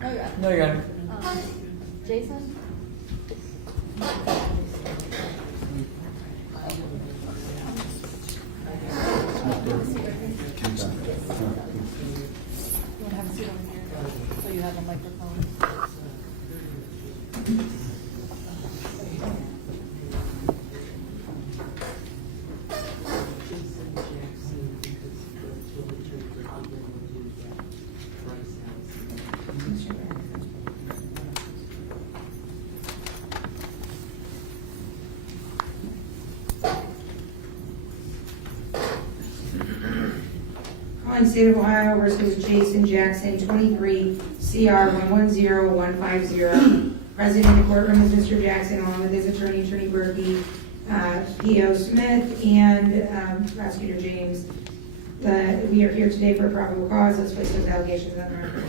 No, you're on. No, you're on. Jason? You want to have a seat over here so you have a microphone? Calling State of Ohio versus Jason Jackson, 23 CR 110150. Present in the courtroom is Mr. Jackson along with his attorney, Attorney Berkey, P.O. Smith, and Prosecutor James. We are here today for probable cause. Let's place those allegations on the record.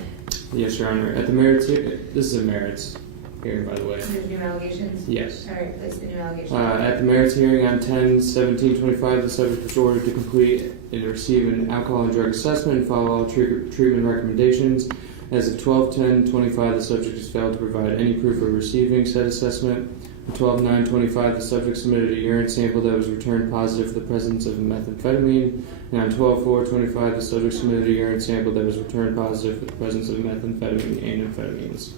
Yes, Your Honor. At the merits, this is a merits hearing, by the way. There's new allegations? Yes. All right, place the new allegations. At the merits hearing on 10/17/25, the subject was ordered to complete and receive an alcohol and drug assessment and follow all treatment recommendations. As of 12/10/25, the subject has failed to provide any proof of receiving said assessment. On 12/9/25, the subject submitted a urine sample that was returned positive for the presence of methamphetamine. And on 12/4/25, the subject submitted a urine sample that was returned positive for the presence of methamphetamine and amphetamines.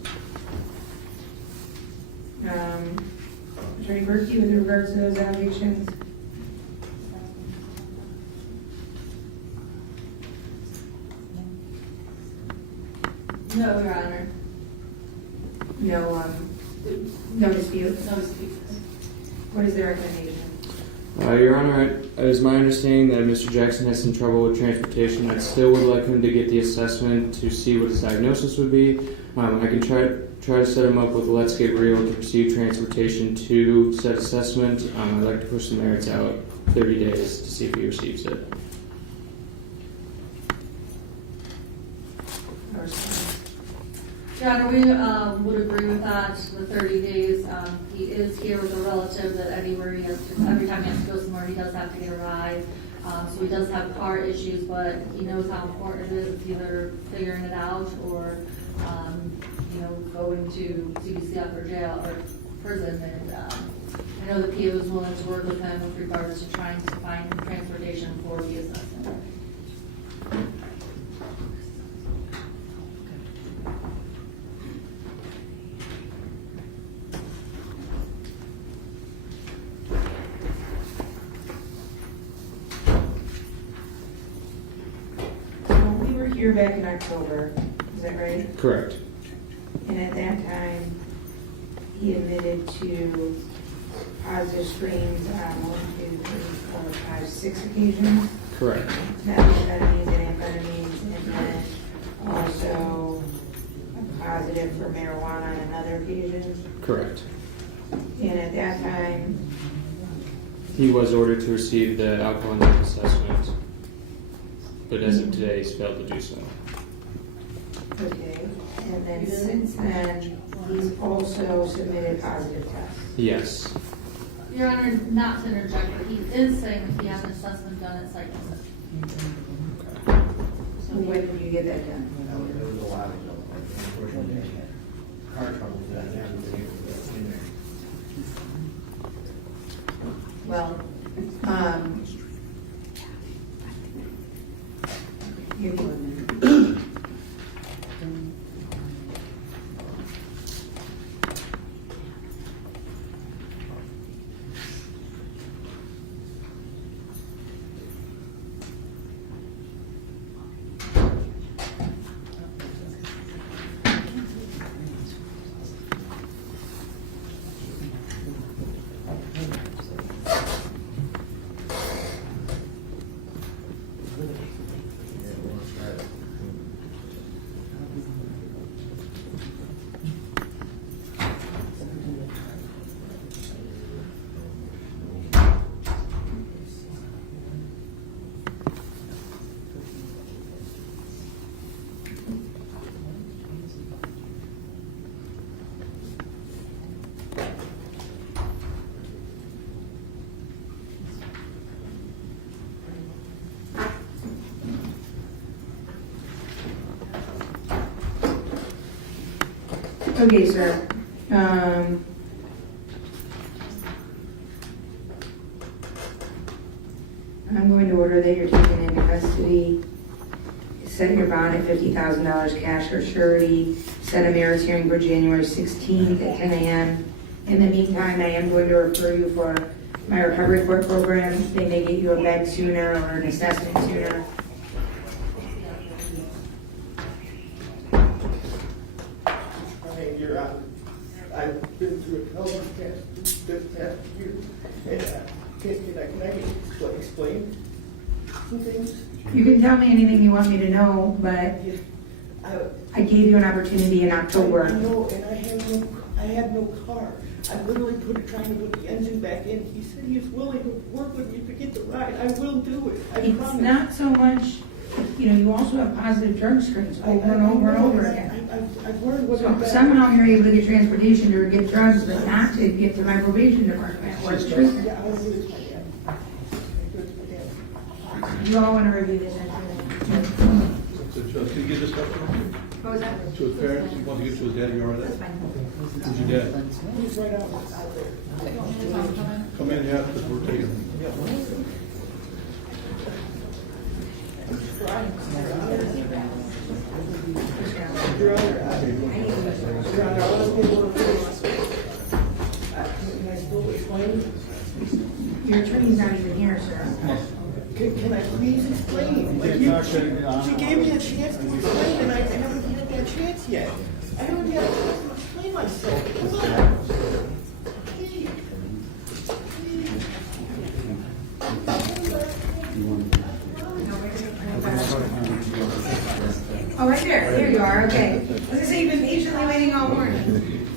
Attorney Berkey, with regards to those allegations? No, Your Honor. No dispute? No dispute. What is the recommendation? Your Honor, it is my understanding that Mr. Jackson has some trouble with transportation. I still would like him to get the assessment to see what his diagnosis would be. I can try to set him up with Let's Get Real to receive transportation to said assessment. I'd like to push the merits out 30 days to see if he receives it. Your Honor, we would agree with that, the 30 days. He is here with a relative that every time he has to go somewhere, he does have to get a ride. So he does have car issues, but he knows how important it is. It's either figuring it out or, going to CBCF or jail or prison. And I know the PO is willing to work with him with regards to trying to find transportation for the assessment. We were here back in October, is that right? Correct. And at that time, he admitted to positive strains on 1, 2, 3, 4, 5, 6 occasions. Correct. Methamphetamines and amphetamines, and then also a positive for marijuana on another occasion. Correct. And at that time, He was ordered to receive the alcohol and drug assessment, but as of today, he's failed to do so. okay, and then since then, he's also submitted positive tests. Yes. Your Honor, not to interject, but he is saying that he has an assessment done at site visit. So when did you get that done? It was a while ago, unfortunately, I had car trouble that I haven't been able to get in there. Well, give me 1 minute. Okay, sir. I'm going to order that you're taken into custody. Set your bond at $50,000 cash or surety. Set a merits hearing for January 16th at 10 a.m. In the meantime, I am going to refer you for my recovery court program. They may get you a bed sooner or an assessment sooner. Hey, Your Honor, I've been through a hell of a this past year, and can I explain some things? You can tell me anything you want me to know, but I- I gave you an opportunity in I October. know, and I had no car. I literally trying to put the engine back in. He said he was willing to work with me to get the ride. I will do it. I It's promise. not so much, you also have positive drug screens over and over and over again. I've learned what So I'm somehow you're able to get transportation to get drugs, but not to get to my probation department or treatment. Yeah, I will do this, my dad. You all want to review this after So, can you get this stuff What was that? to his parents? You want to get to his dad, you all right? That's fine. Who's your dad? He's right out there. Come in, yeah, because we're taking. Your Honor, Your Honor, I want to get one of those. Can I still explain? Your attorney's not even here, sir. Can I please explain? Like she gave me a chance to explain, and I haven't had that chance yet. I haven't had a chance to explain myself. Come on. Please. Oh, right there. There you are. Okay. I was gonna say you've been patiently waiting all morning.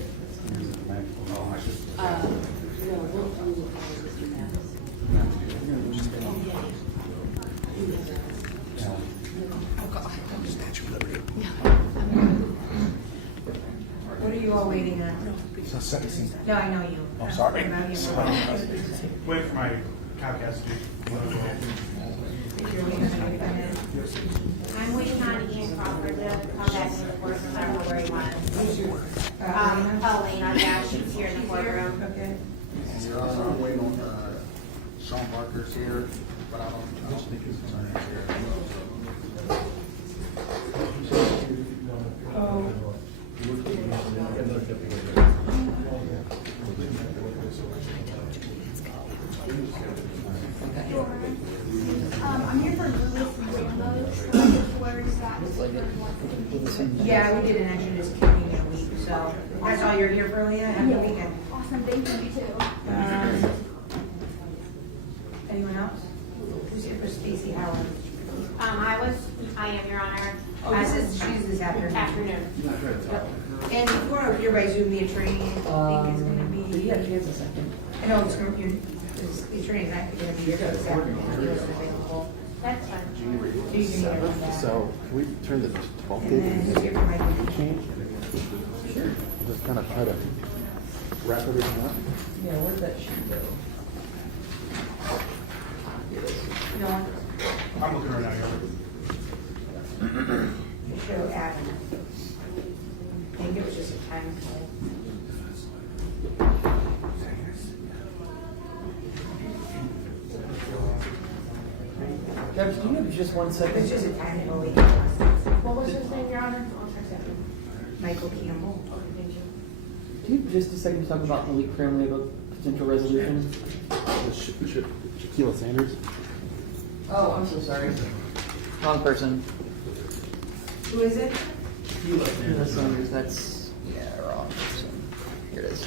What are you all waiting on? No, I know you. I'm sorry. What about you? Wait for my Comcast to. You're waiting on anybody? I'm waiting on Ian Crawford to come back to the courtroom. I don't know where he went. Elena, yeah, she's here in the courtroom. Okay. Your Honor, I'm waiting on Sean Barker's here, but I don't think he's here. Oh. I'm here for Louis Rambo's. Where is that? Yeah, we did an extra just kicking in a week, so that's all you're here for, Leah? Have a good weekend. Awesome, thank you, you too. Anyone else? Who's here for Stacy Howard? I am, Your Honor. She's this afternoon. Afternoon. And before I'm here by Zoom, the attorney, I think is gonna be. Yeah, she has a second. I know it's gonna, the attorney's not gonna be here this afternoon. He wasn't available. That's fine. So you can hear about that. So, can we turn the 12 And then who's here for my change? Sure. Just kind of try to wrap everything up. Yeah, where'd that sheet go? No, I'm looking right now, Your Honor. show Adam. I think it was just a time code. Deb, do you have just 1 second? It's just a time code. What was his name, Your Honor? Michael Campbell. Do you have just a second to talk about Malik Cram? We have a potential resolution. Shaquille Sanders. Oh, I'm so sorry. Wrong person. Who is it? Sheila Sanders, that's, yeah, wrong person. Here it is.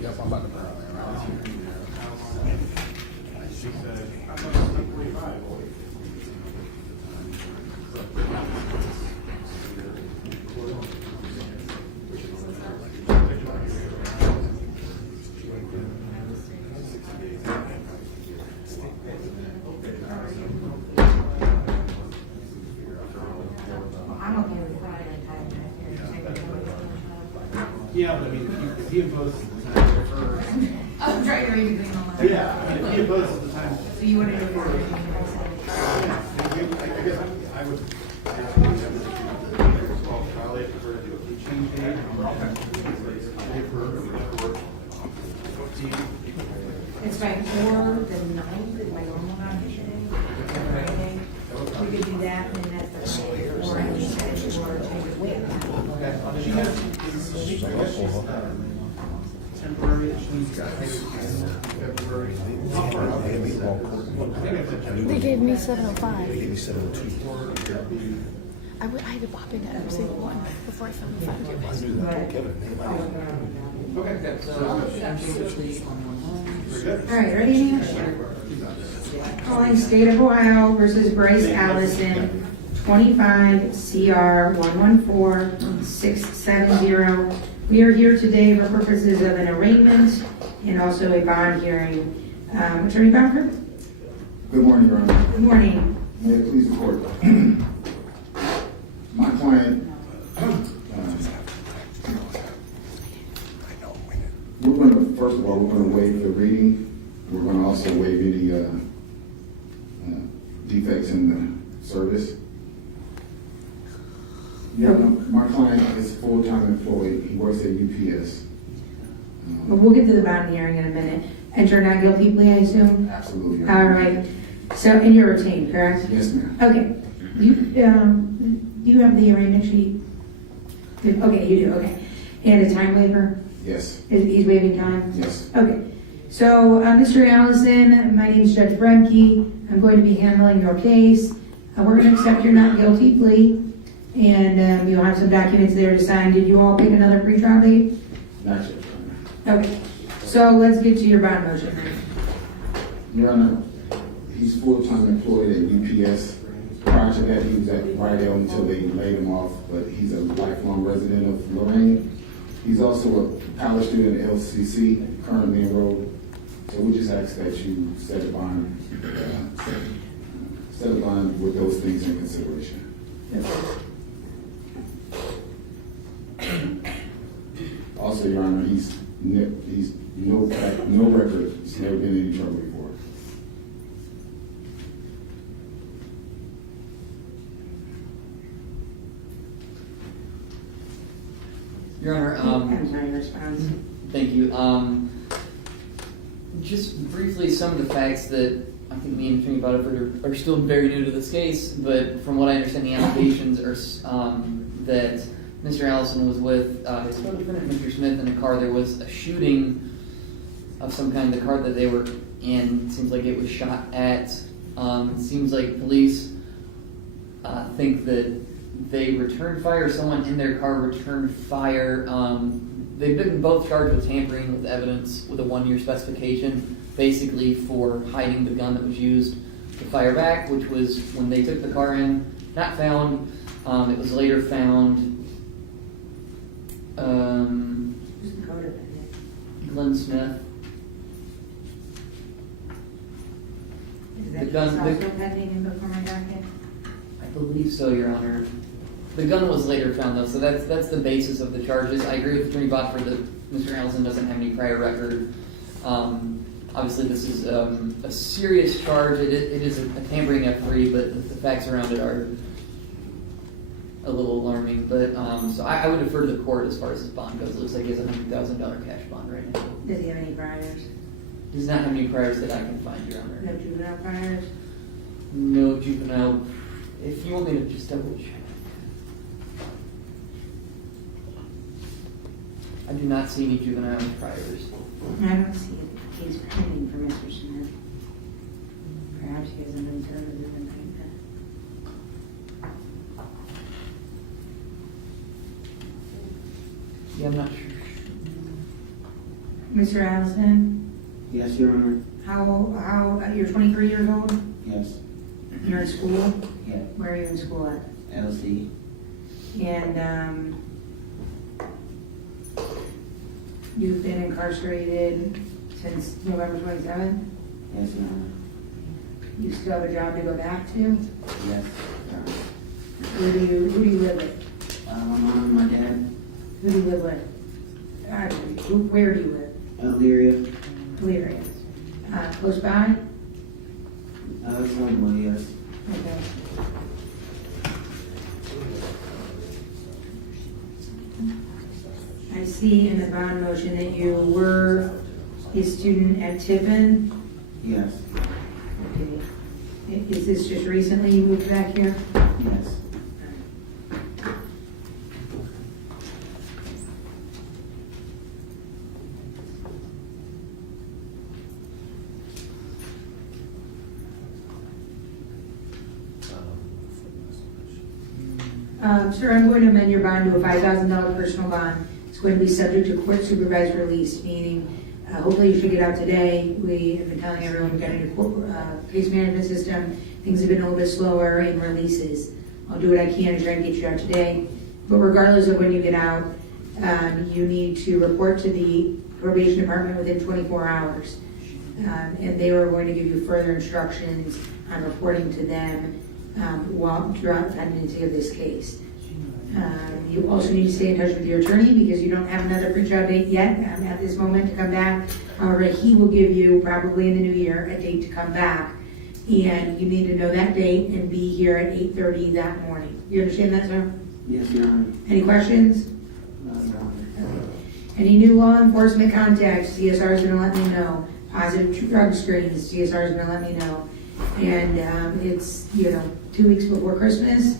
Yes, I'm about to burn it around. Yeah, but I mean, if he imposes the time for, I'm trying to read anything on that. yeah, I mean, if he imposes the time. So you want to do your Yeah, I guess I would. Violate for a change date. It's by 4 the 9th is my normal vacation day. Friday. We could do that and then that's the Friday. Or I can set it for She has, temporary, she's got February. How far out? They gave me 7:05. They gave me 7:02. I had to pop in at MC 1 before I found the 5-year All right, ready? Calling State of Ohio versus Bryce Allison, 25 CR 114670. We are here today for purposes of an arraignment and also a bond hearing. Attorney Bamford? Good morning, Your Honor. Good morning. May it please the court. My client, we're going to, first of all, we're going to waive the reading. We're going to also waive any defects in the service. Yeah, my client is full-time employee. He works at UPS. But we'll get to the bond hearing in a minute. Enter not guilty plea, I assume? Absolutely. Your All Honor. right. So, and you're retained, correct? Yes, ma'am. Okay. Do you have the arraignment sheet? Okay, you do, okay. And a time waiver? Yes. He's waiving time? Yes. Okay. So, Mr. Allison, my name is Judge Bremke. I'm going to be handling your case. We're going to accept your not guilty plea. And you'll have some documents there to sign. Did you all pick another pretrial date? Not yet, Your Honor. Okay. So let's get to your bond motion. Your Honor, he's full-time employed at UPS. Prior to that, he was at Rydell until they laid him off, but he's a lifelong resident of Lorain. He's also a college student at LCC, currently enrolled. So we just ask that you set a bond with those things in consideration. Also, Your Honor, he's no record. He's never been in any trouble before. Your Honor, I'm sorry, your response. thank you. Just briefly, some of the facts that I think me and Attorney Butterford are still very new to this case, but from what I understand, the allegations are that Mr. Allison was with his co-defendant, Mr. Smith, in a car. There was a shooting of some kind. The car that they were in seems like it was shot at. It seems like police think that they returned fire, or someone in their car returned fire. They've been both charged with tampering with evidence with a 1-year specification, basically for hiding the gun that was used to fire back, which was when they took the car in, not found. It was later found. Who's the codefendant? Glenn Smith. Is The that gun- also the- pending in before my docket? I believe so, Your Honor. The gun was later found, though, so that's the basis of the charges. I agree with Attorney Botford that Mr. Allison doesn't have any prior record. Obviously, this is a serious charge. It is a tampering F3, but the facts around it are a little alarming. But so I would defer to the court as far as his bond goes. It looks like he has a $100,000 cash bond right now. Does he have any priors? He does not have any priors that I can find, Your Honor. No juvenile priors? No juvenile. If you want me to just double check. I do not see any juvenile priors. I don't see a case pending for Mr. Smith. Perhaps he hasn't been served with an indictment. Yeah, I'm not sure. Mr. Allison, Yes, Your Honor. you're 23 years old? Yes. You're in school? Yeah. Where are you in school at? LC. And, you've been incarcerated since November 27th? Yes, Your Honor. You still have a job to go back to? Yes. Who do you live with? My mom and my dad. Who do you live with? Where do you live? Elyria. Elyria. Close by? Somewhere, yes. Okay. I see in the bond motion that you were a student at Tiffin. Yes. Okay. Is this just recently you moved back here? Yes. Sir, I'm going to amend your bond to a $5,000 personal bond. It's going to be subject to court supervised release, meaning hopefully you should get out today. We have been telling everyone we've got a new case management system. Things have been a little bit slower in releases. I'll do what I can to try to get you out today. But regardless of when you get out, you need to report to the probation department within 24 hours. And they are going to give you further instructions on reporting to them throughout the pendency of this case. You also need to stay in touch with your attorney because you don't have another pre-trial date yet at this moment to come back. However, he will give you, probably in the new year, a date to come back. And you need to know that date and be here at 8:30 that morning. You understand that, sir? Yes, Your Honor. Any questions? Your Honor. Any new law enforcement contacts, CSR is going to let me know. Positive drug screens, CSR is going to let me know. And it's, 2 weeks before Christmas.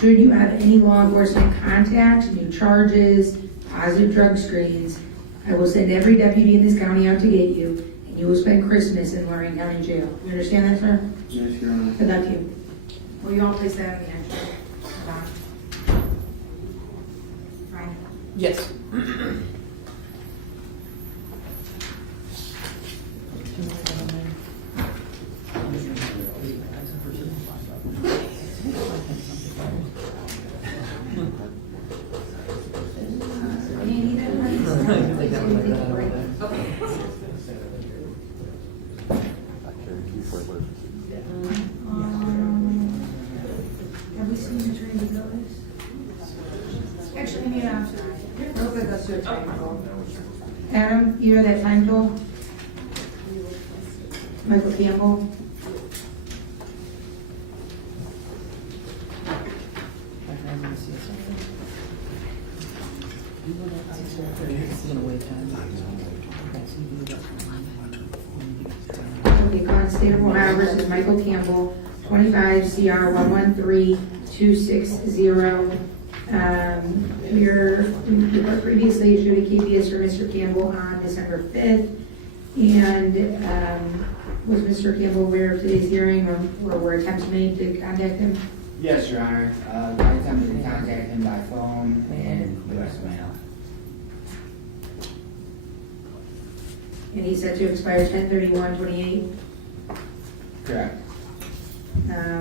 Should you have any law enforcement contact, new charges, positive drug screens, I will send every deputy in this county out to get you, and you will spend Christmas in Lorain County Jail. You understand that, sir? Yes, Your Honor. Good luck to you. Will you all place that on the entry? Ryan? Yes. Have we seen the train to go this? Actually, need I'm sorry. Real quick, let's do a time toll. Adam, you know that time toll? Michael Campbell? Okay, calling State of Ohio versus Michael Campbell, 25 CR 113260. We were previously issued a KPS for Mr. Campbell on December 5th. And was Mr. Campbell aware of today's hearing or were attempts made to contact him? Yes, Your Honor. I attempted to contact him by phone and U.S. mail. And he said to expire 10/31/28. Correct.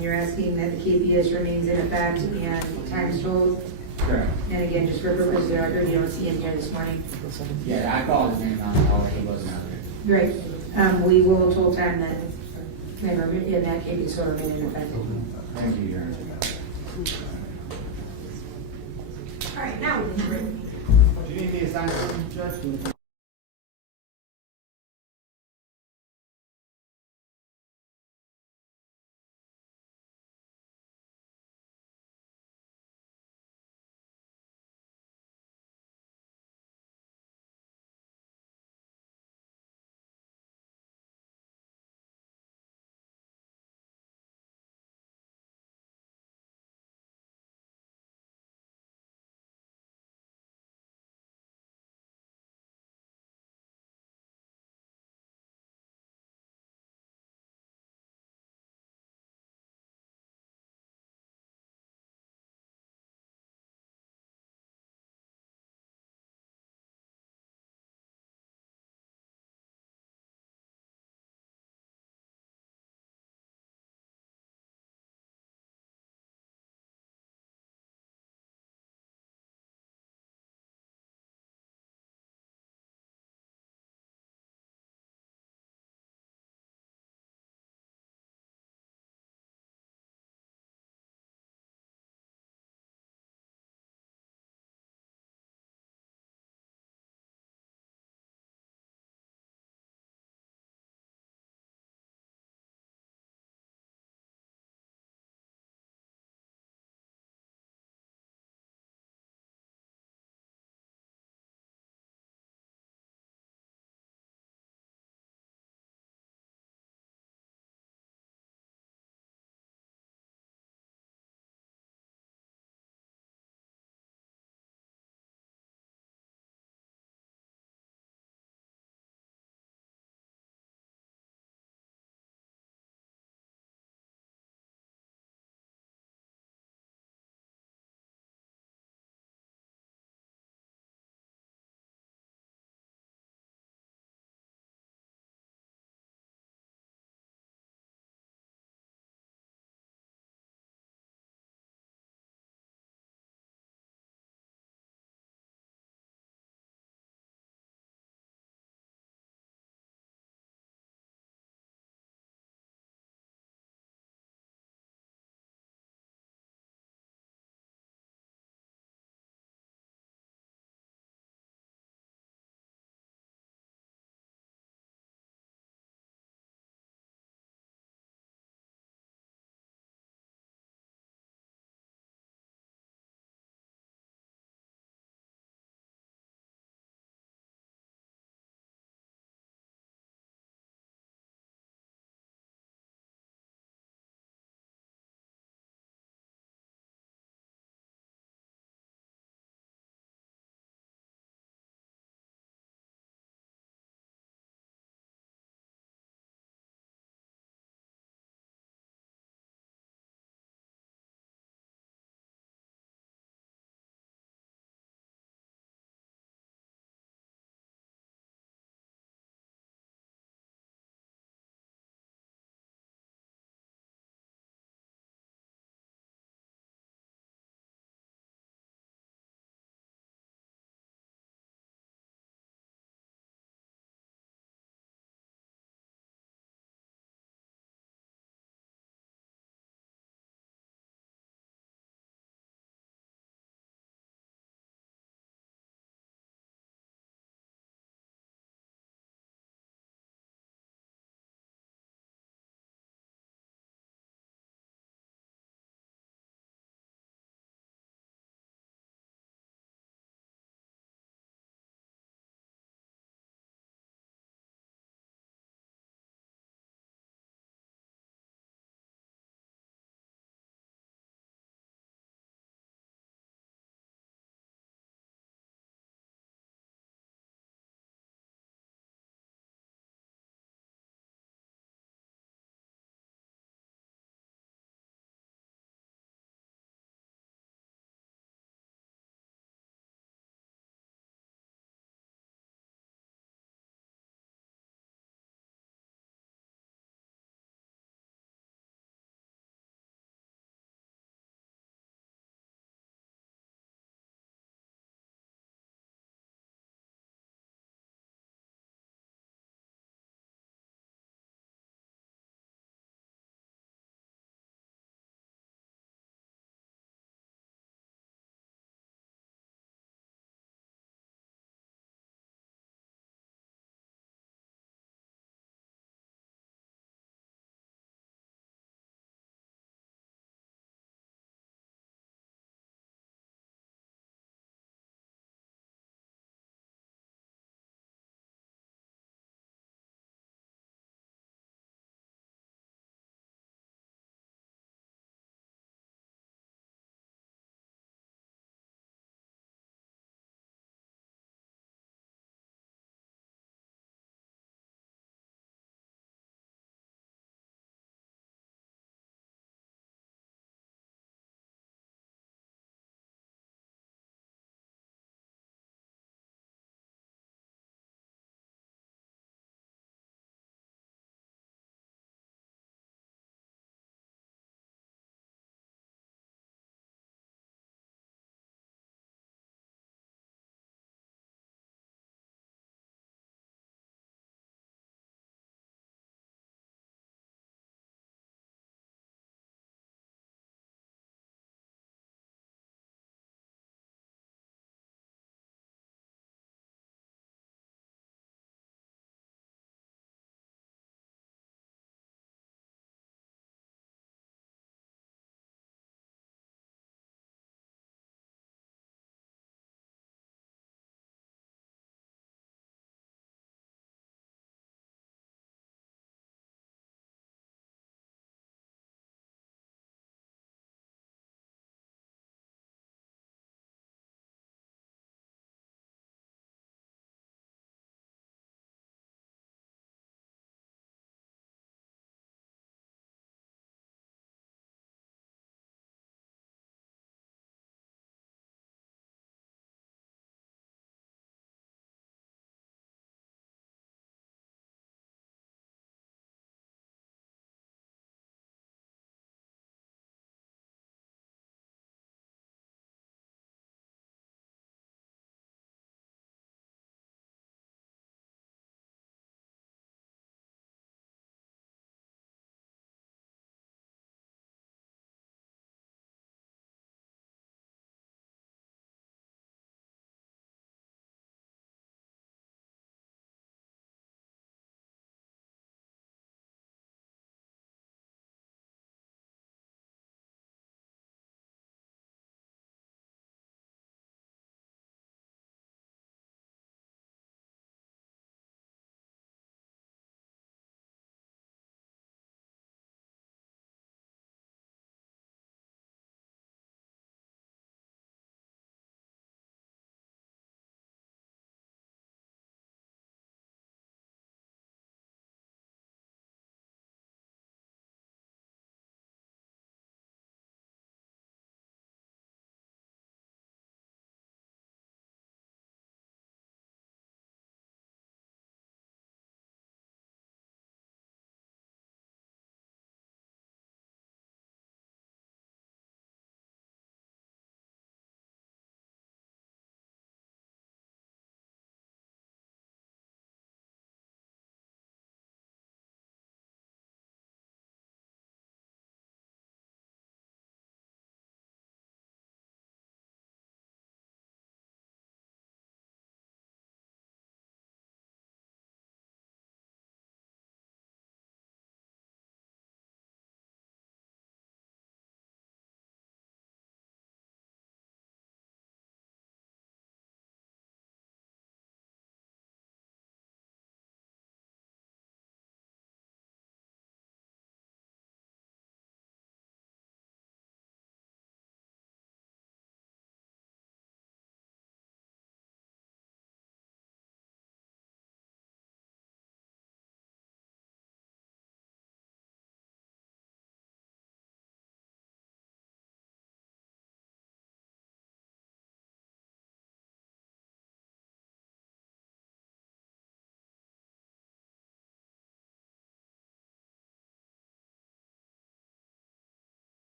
You're asking that the KPS remains in effect and times told. Correct. And again, just for purposes of the record, you don't see him here this morning. Yeah, I called his name on the call, he wasn't out there. Great. We will told time that in that KPS will remain in effect. Thank you, Your Honor. All right, now we can. Do you need me to sign something, Judge?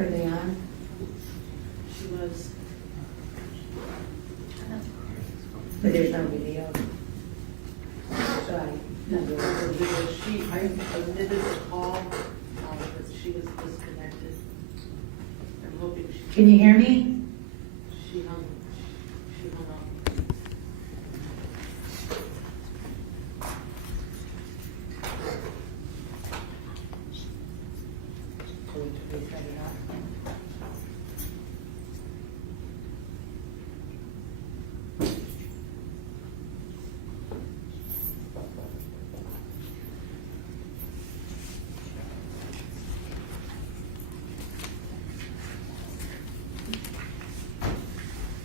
Are they on? She was. But there's no video. So I admitted the call, but she was disconnected. I'm hoping Can you hear me? she hung up.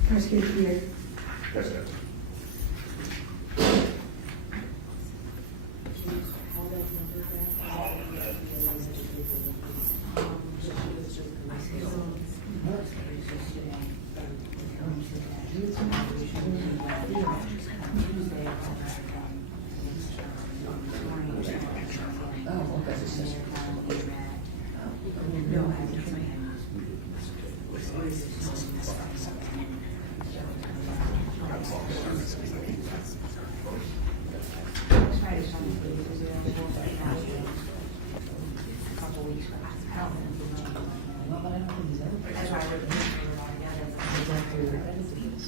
Prosecutor Peter. Yes, sir.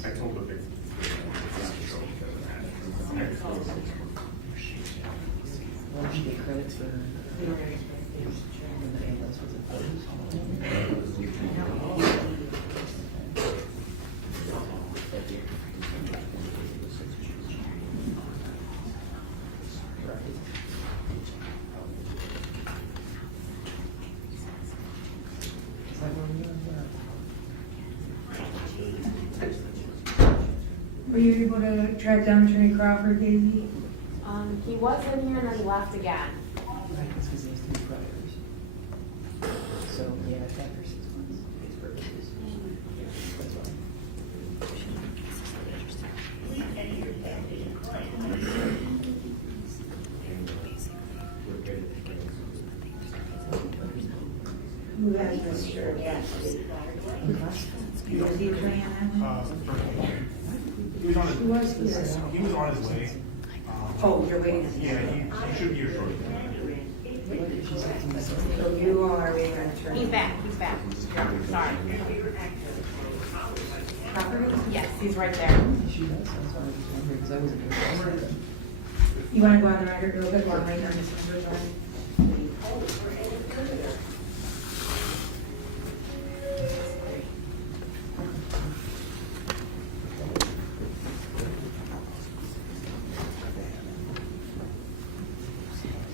I told the victim. Why don't you get credits for Were you able to track down Attorney Crawford, Daisy? He was in here and then he left again. Right, that's because there's 3 priors. So, yeah, I've got her 6 months. It's purposes. That's why. Who has Mr. Gaston? Was he attorney on that one? He was on his, He was here. he was on his way. Oh, you're waiting. Yeah, he should be here shortly. So you all are waiting on attorney? He's back. Sorry. Crawford? Yes, he's right there. She does, that's why I was wondering, because I wasn't here. You want to go on the record real quick while I'm waiting on this number, John?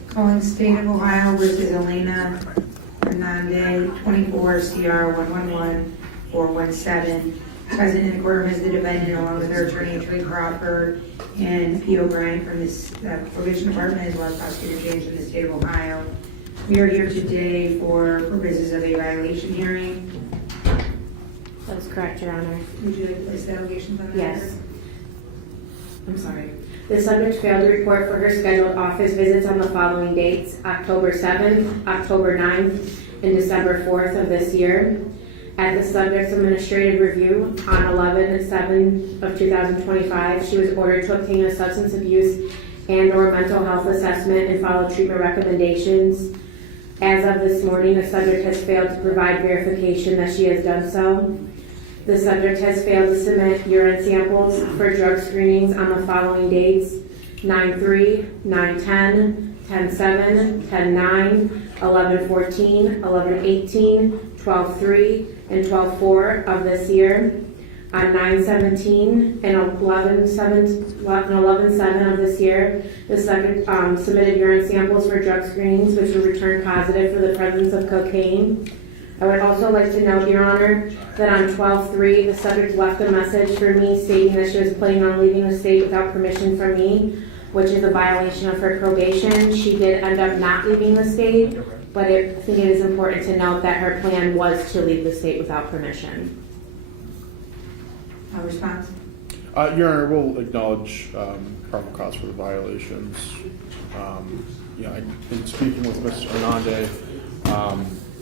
Calling State of Ohio versus Elena Hernandez, 24 CR 111417. Present in the courtroom is the defendant along with her attorney, Attorney Crawford, and P.O. Bryant from the probation department, as well as Prosecutor James from the state of Ohio. We are here today for purposes of a violation hearing. That is correct, Your Honor. Would you like to place the allegations on the Yes. record? I'm sorry. The subject failed to report for her scheduled office visits on the following dates: October 7th, October 9th, and December 4th of this year. At the subject's administrative review on 11/7 of 2025, she was ordered to obtain a substance abuse and/or mental health assessment and follow treatment recommendations. As of this morning, the subject has failed to provide verification that she has done so. The subject has failed to submit urine samples for drug screenings on the following dates: 9/3, 9/10, 10/7, 10/9, 11/14, 11/18, 12/3, and 12/4 of this year. On 9/17 and 11/7 of this year, the subject submitted urine samples for drug screenings, which were returned positive for the presence of cocaine. I would also like to note, Your Honor, that on 12/3, the subject left a message for me stating that she was planning on leaving the state without permission from me, which is a violation of her probation. She did end up not leaving the state, but I think it is important to note that her plan was to leave the state without permission. Response? Your Honor, we'll acknowledge probable cause for the violations. I've been speaking with Ms. Hernandez.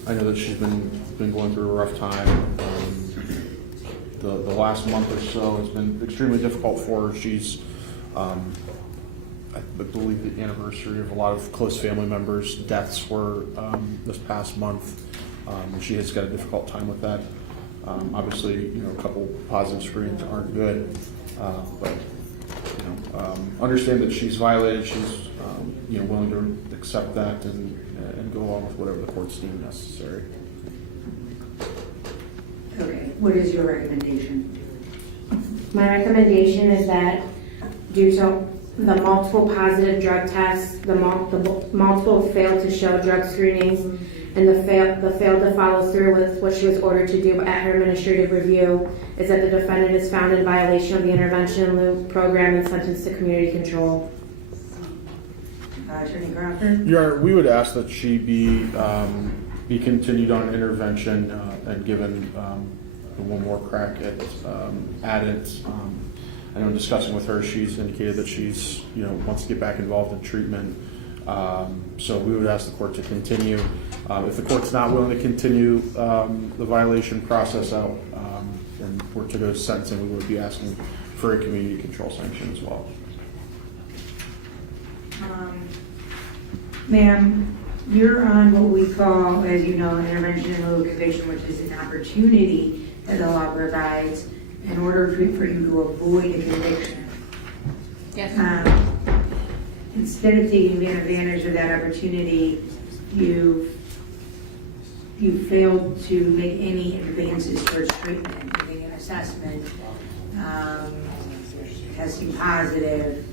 I I know that she's been going through a rough time. The last month or so has been extremely difficult for her. She's, I believe, the anniversary of a lot of close family members' deaths were this past month. She has got a difficult time with that. Obviously, a couple positive screens aren't good, but understand that she's violated. She's willing to accept that and go along with whatever the courts deem necessary. Okay, what is your recommendation? My recommendation is that due to the multiple positive drug tests, the multiple failed to show drug screenings, and the failed to follow through with what she was ordered to do at her administrative review, is that the defendant is found in violation of the intervention in lieu program and sentenced to community control. Attorney Crawford? Your Honor, we would ask that she be continued on intervention and given one more crack at it. I know in discussing with her, she's indicated that she's wants to get back involved in treatment. So we would ask the court to continue. If the court's not willing to continue the violation process out and we're to go to sentencing, we would be asking for a community control sanction as well. Ma'am, you're on what we call, as you know, intervention in lieu of conviction, which is an opportunity that the law provides in order for you to avoid a conviction. Yes. Instead of taking advantage of that opportunity, you failed to make any advances towards treatment, giving an assessment, testing positive.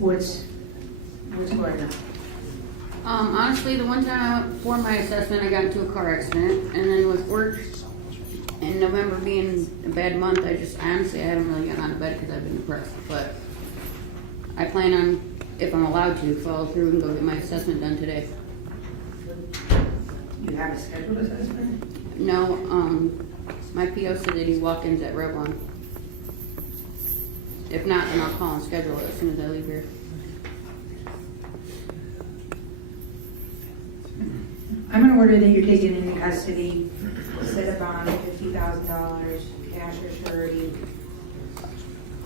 What's going on? Honestly, the one time I went for my assessment, I got into a car accident, and then with work and November being a bad month, I honestly haven't really gotten out of bed because I've been depressed. But I plan on, if I'm allowed to, follow through and go get my assessment done today. You have a scheduled assessment? No, my PO said that he's walk-ins at Revlon. If not, then I'll call and schedule it as soon as I leave here. I'm going to order that you're taken into custody, set a bond of $50,000, cash or surety.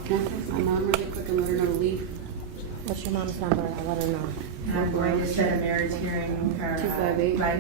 Can I text my mom really quick and let her know to leave? What's your mom's number? I'll let her know. I'm going to set a marriage hearing. 258. Not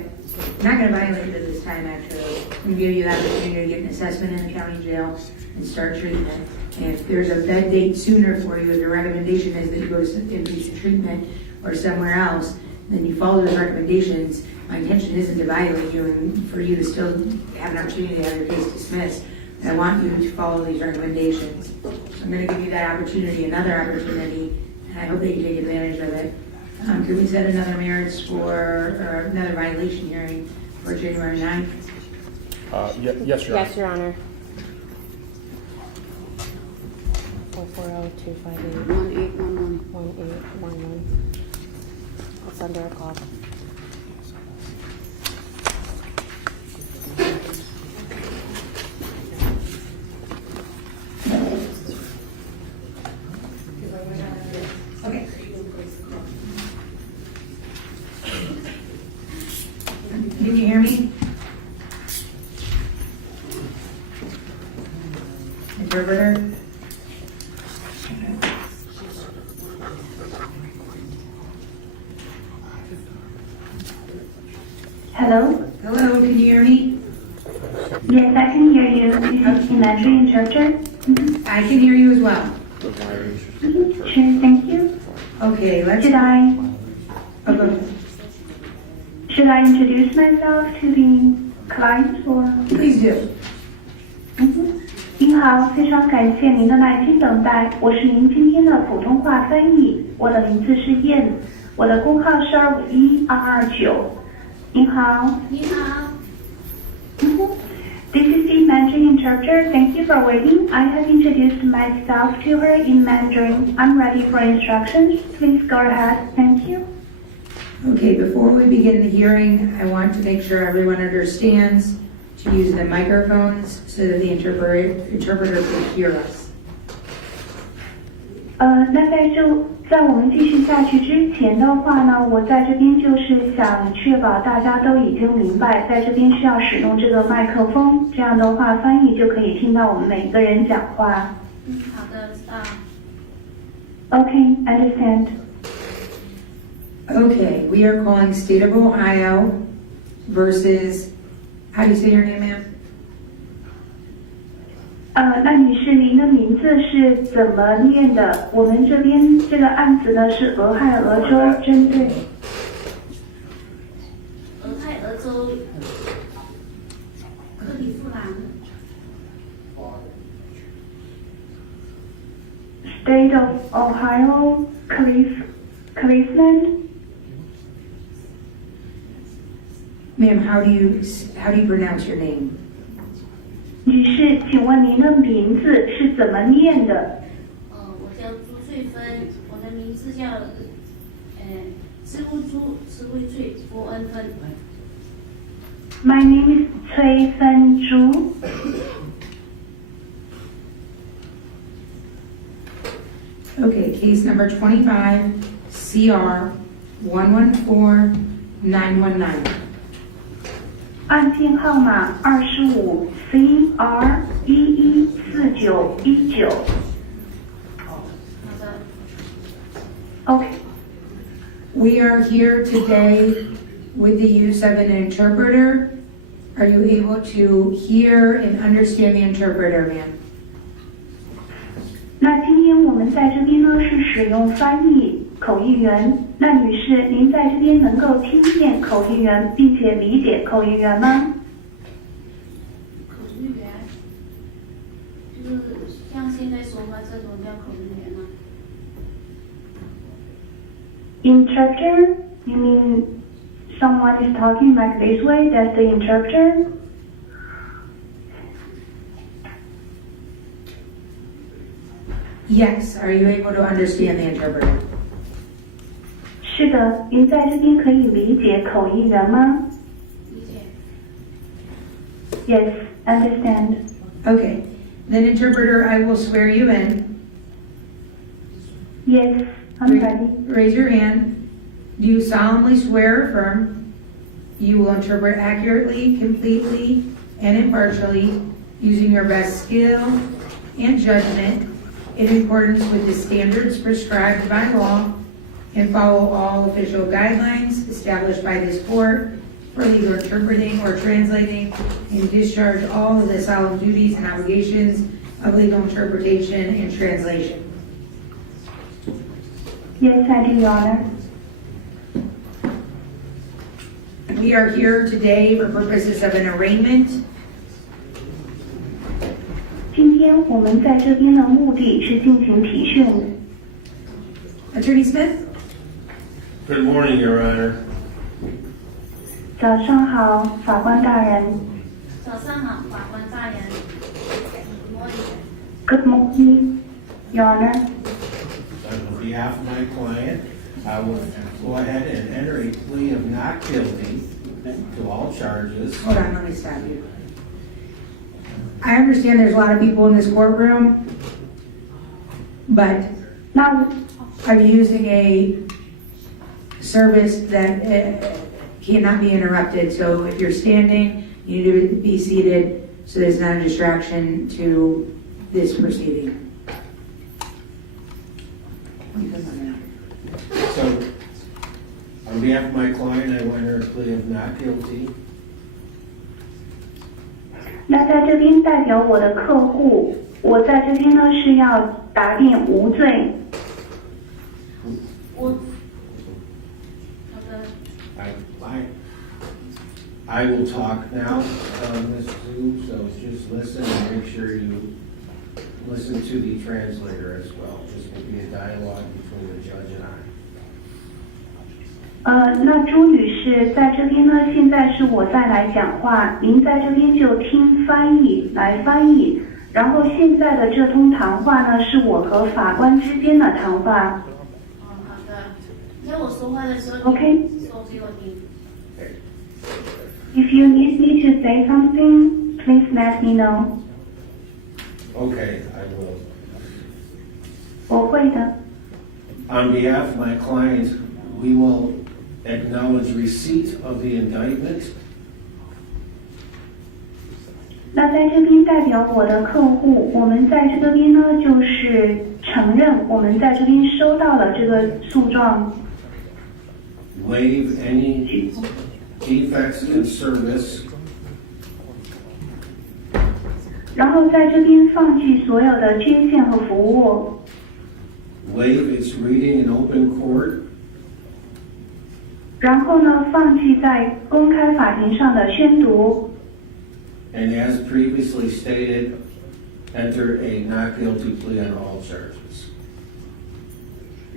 going to violate it this time, actually. I'm going to give you the opportunity to get an assessment in the county jail and start treatment. And if there's a bed date sooner for you, if your recommendation is that you go to inpatient treatment or somewhere else, then you follow those recommendations. My intention isn't to violate you and for you to still have an opportunity to have your case dismissed. And I want you to follow these recommendations. So I'm going to give you that opportunity, another opportunity, and I hope that you take advantage of it. Can we set another marriage or another violation hearing for January 9th? Yes, Your Honor. Yes, Your Honor. 440-258-1811. 1811. It's under a call. Okay. Can you hear me? Interpreter? Hello? Hello, can you hear me? Yes, I can hear you. This is Imagery Interpreter. I can hear you as well. Sure, thank you. Okay, let's... Should I Oh, go ahead. introduce myself to the client or? Please do. 您好，非常感谢您的耐心等待，我是您今天的普通话翻译，我的名字是燕，我的工号是251229。您好。你好。This is the Mandarin interpreter. Thank you for waiting. I have introduced myself to her in Mandarin. I'm ready for instructions. Please go ahead. Thank you. Okay, before we begin the hearing, I want to make sure everyone understands to use the microphones so that the interpreter can hear us. 那在这在我们继续下去之前的话呢，我在这边就是想确保大家都已经明白，在这边需要使用这个麦克风，这样的话翻译就可以听到我们每个人讲话。好的，知道。Okay, understand. Okay, we are calling State of Ohio versus, how do you say your name, ma'am? 那女士，您的名字是怎么念的？我们这边这个案子呢是俄亥俄州针对俄亥俄州克利夫兰 State of Ohio, Cleveland. Ma'am, how do you pronounce your name? 女士，请问您的名字是怎么念的？我叫朱翠芬，我的名字叫支乌朱，支乌翠，福恩芬。My name is 崔芬珠。Okay, case number 25, CR 114919. 案件号码25 CR 114919。Okay. We are here today with the use of an interpreter. Are you able to hear and understand the interpreter, ma'am? 那今天我们在这边呢是使用翻译口译员。那女士，您在这边能够听见口译员，并且理解口译员吗？口译员，就是像现在说话这种叫口译员吗？ Interpreter? You mean someone is talking like this way? That's the interpreter? Yes. Are you able to understand the interpreter? 是的，您在这边可以理解口译员吗？理解。 Yes, understand. Okay. Then interpreter, I will swear you in. Yes, I'm ready. Raise your hand. Do you solemnly swear or affirm you will interpret accurately, completely, and impartially using your best skill and judgment in accordance with the standards prescribed by law and follow all official guidelines established by this court for legal interpreting or translating and discharge all of the solemn duties and obligations of legal interpretation and translation? Yes, I do, Your Honor. We are here today for purposes of an arraignment. 今天我们在这边的目的是进行提讯。Attorney Smith? Good morning, Your Honor. 早上好，法官大人。早上好，法官大人。Good morning, Your Honor. On behalf of my client, I will go ahead and enter a plea of not guilty to all charges. Hold on, let me stop you. I understand there's a lot of people in this courtroom, but now I'm using a service that cannot be interrupted. So if you're standing, you need to be seated so there's not a distraction to this proceeding. So, on behalf of my client, I will enter a plea of not guilty. 那在这边代表我的客户，我在这边呢是要答辩无罪。I will talk now, Ms. Zhu, so just listen and make sure you listen to the translator as well. This will be a dialogue between the judge and I. 那朱女士在这边呢，现在是我再来讲话，您在这边就听翻译来翻译，然后现在的这通谈话呢，是我和法官之间的谈话。好的。在我说话的时候， OK 说给我听。 If you need me to say something, please let me know. Okay, I will. 我会的。On behalf of my client, we will acknowledge receipt of the indictment. 那在这边代表我的客户，我们在这边呢就是承认我们在这边收到了这个诉状。Waive any defects in service. 然后在这边放弃所有的缺陷和服务。Waive its reading in open court. 然后呢，放弃在公开法庭上的宣读。And as previously stated, enter a not guilty plea on all charges.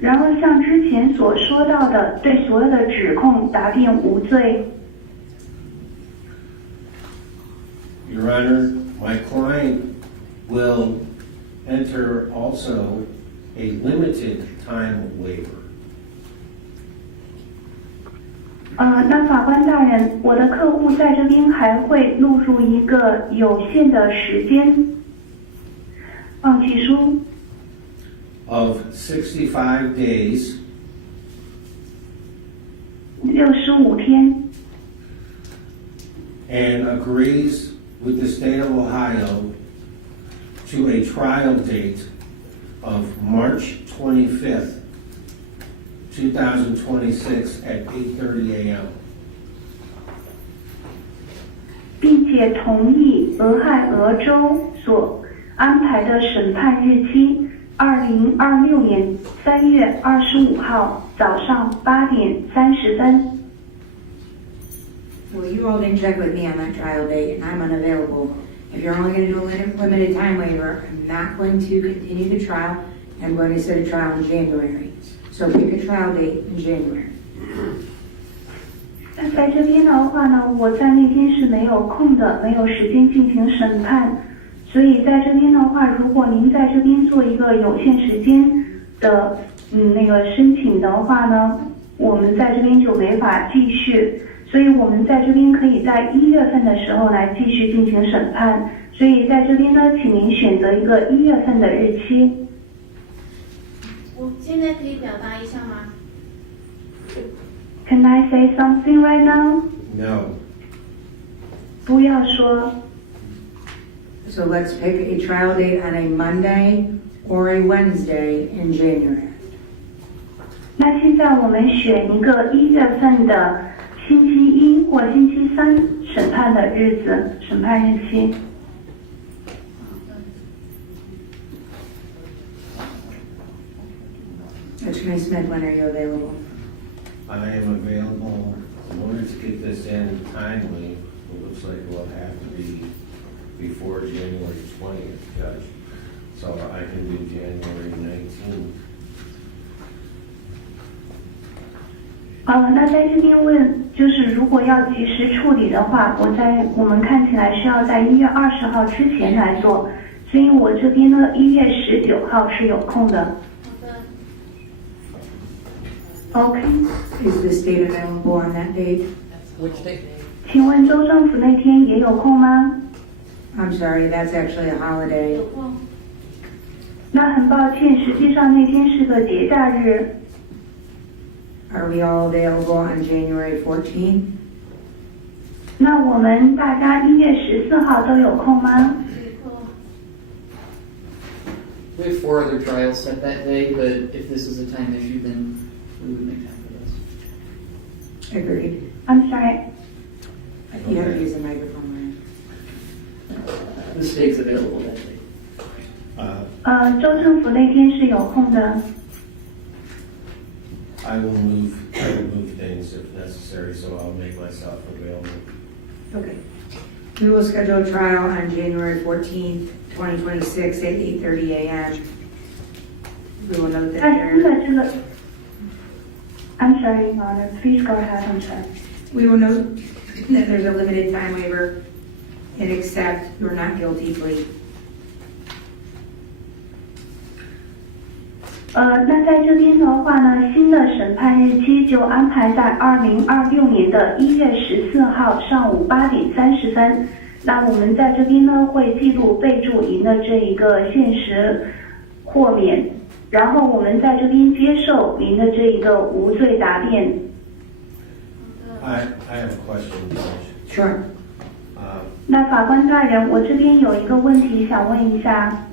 然后像之前所说到的，对所有的指控答辩无罪。Your Honor, my client will enter also a limited time waiver. 那法官大人，我的客户在这边还会录入一个有限的时间放弃书 of 65 days ，65天， and agrees with the state of Ohio to a trial date of March 25th, 2026 at 8:30 a.m. 并且同意俄亥俄州所安排的审判日期，2026年3月25号早上8点30分。 Well, you all didn't check with me on that trial date, and I'm unavailable. If you're only going to do a limited time waiver, I'm not going to continue the trial. I'm going to set a trial in January. So pick a trial date in January. 那在这边的话呢，我在那天是没有空的，没有时间进行审判，所以在这边的话，如果您在这边做一个有限时间的那个申请的话呢，我们在这边就没法继续，所以我们在这边可以在1月份的时候来继续进行审判，所以在这边呢，请您选择一个1月份的日期。我现在可以表达一下吗？ Can I say something right now? No. 不要说。 So let's pick a trial date on a Monday or a Wednesday in January. 那现在我们选一个1月份的星期一或星期三审判的日子，审判日期。 Attorney Smith, when are you available? I am available in order to get this in timely. It looks like it will have to be before January 20th, Judge. So I can do January 19th. 那在这边问，就是如果要及时处理的话，我们看起来是要在1月20号之前来做，所以我这边呢1月19号是有空的。 OK。 Is the state available on that date? Which date? 请问州政府那天也有空吗？ I'm sorry, that's actually a holiday. 那很抱歉，实际上那天是个节假日。 Are we all available on January 14th? 那我们大家1月14号都有空吗？ We have 4 other trials set that day, but if this is a time issue, then we would make time for this. Agreed. I'm sorry. You have to use the microphone, The state's available that day. 州政府那天是有空的。 I will move things if necessary, so I'll make myself available. right? Okay. We will schedule a trial on January 14th, 2026 at 8:30 a.m. We will note that 那新 there. 的这个 I'm sorry, Your Honor. Please go ahead. I'm sorry. We will note that there's a limited time waiver and accept your not guilty plea. 那在这边的话呢，新的审判日期就安排在2026年的1月14号上午8点30分。那我们在这边呢会记录备注您的这一个限时豁免然后我们在这边接受您的这一个无罪答辩。I have a question, Judge. Sure. 那法官大人，我这边有一个问题想问一下。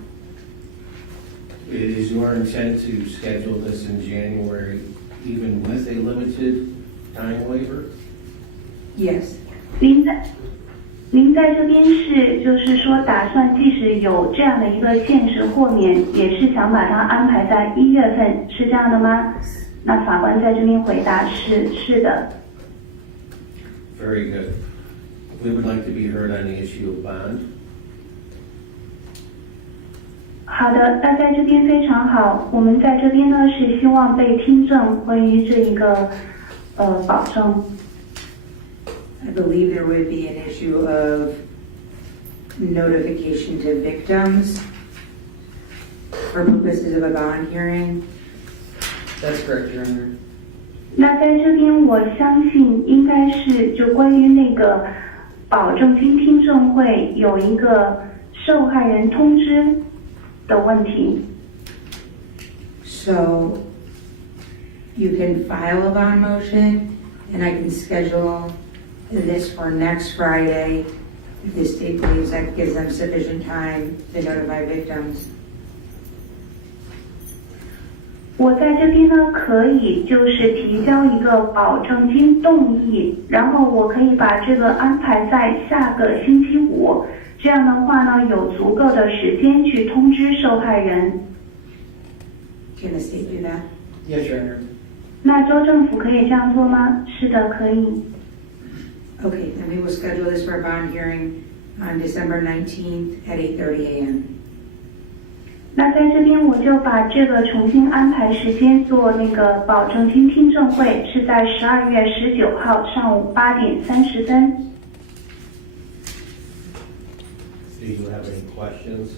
It is your intent to schedule this in January, even with a limited time waiver? Yes. 您在这边是就是说打算即使有这样的一个限时豁免，也是想把它安排在1月份，是这样的吗？那法官在这边回答是的。Very good. We would like to be heard on the issue of bond. 好的，那在这边非常好。我们在这边呢是希望被听证关于这一个保证。I believe there would be an issue of notification to victims for purposes of a bond hearing. That's correct, Your Honor. 那在这边我相信应该是就关于那个保证金听证会有一个受害人通知的问题。So you can file a bond motion and I can schedule this for next Friday if the state believes that gives them sufficient time to notify victims. 我在这边呢可以就是提交一个保证金动议，然后我可以把这个安排在下个星期五，这样的话呢有足够的时间去通知受害人。Can the state do that? Yes, Your Honor. 那州政府可以这样做吗？是的，可以。Okay, then we will schedule this for a bond hearing on December 19th at 8:30 a.m. 那在这边我就把这个重新安排时间做那个保证金听证会，是在12月19号上午8点30分。Do you have any questions?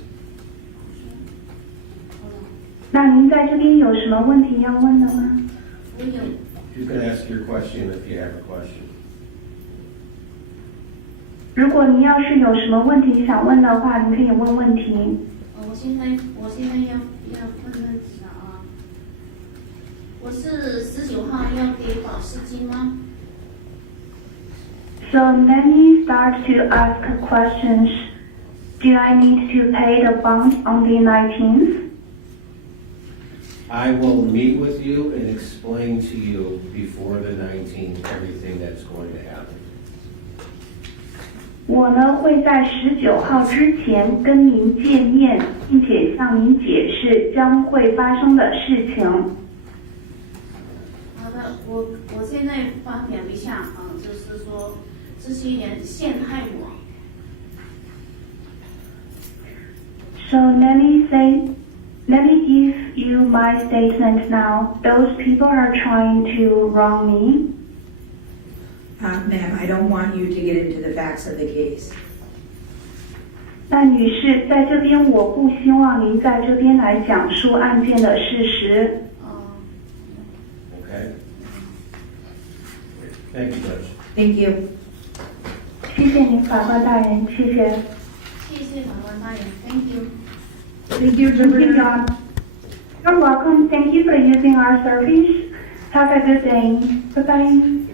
那您在这边有什么问题要问的吗？ You can ask your question if you have a question. 如果您要是有什么问题想问的话，您可以问问题。我现在要问问题了啊！我是19号要给保释金吗？ So let me start to ask questions. Do I need to pay the bond on the 19th? I will meet with you and explain to you before the 19th everything that's going to happen. 我呢会在19号之前跟您见面，并且向您解释将会发生的事情。好的，我现在发表一下就是说这些人陷害我。So let me give you my statement now. Those people are trying to wrong me. Ma'am, I don't want you to get into the facts of the case. 那女士，在这边我不希望您在这边来讲述案件的事实。Okay? Thank you, Judge. Thank you. 谢谢您，法官大人，谢谢。谢谢法官大人 ，Thank you。 Thank you, Thank you, John. You're welcome. Thank you for using our service. Have a good day. Bye-bye.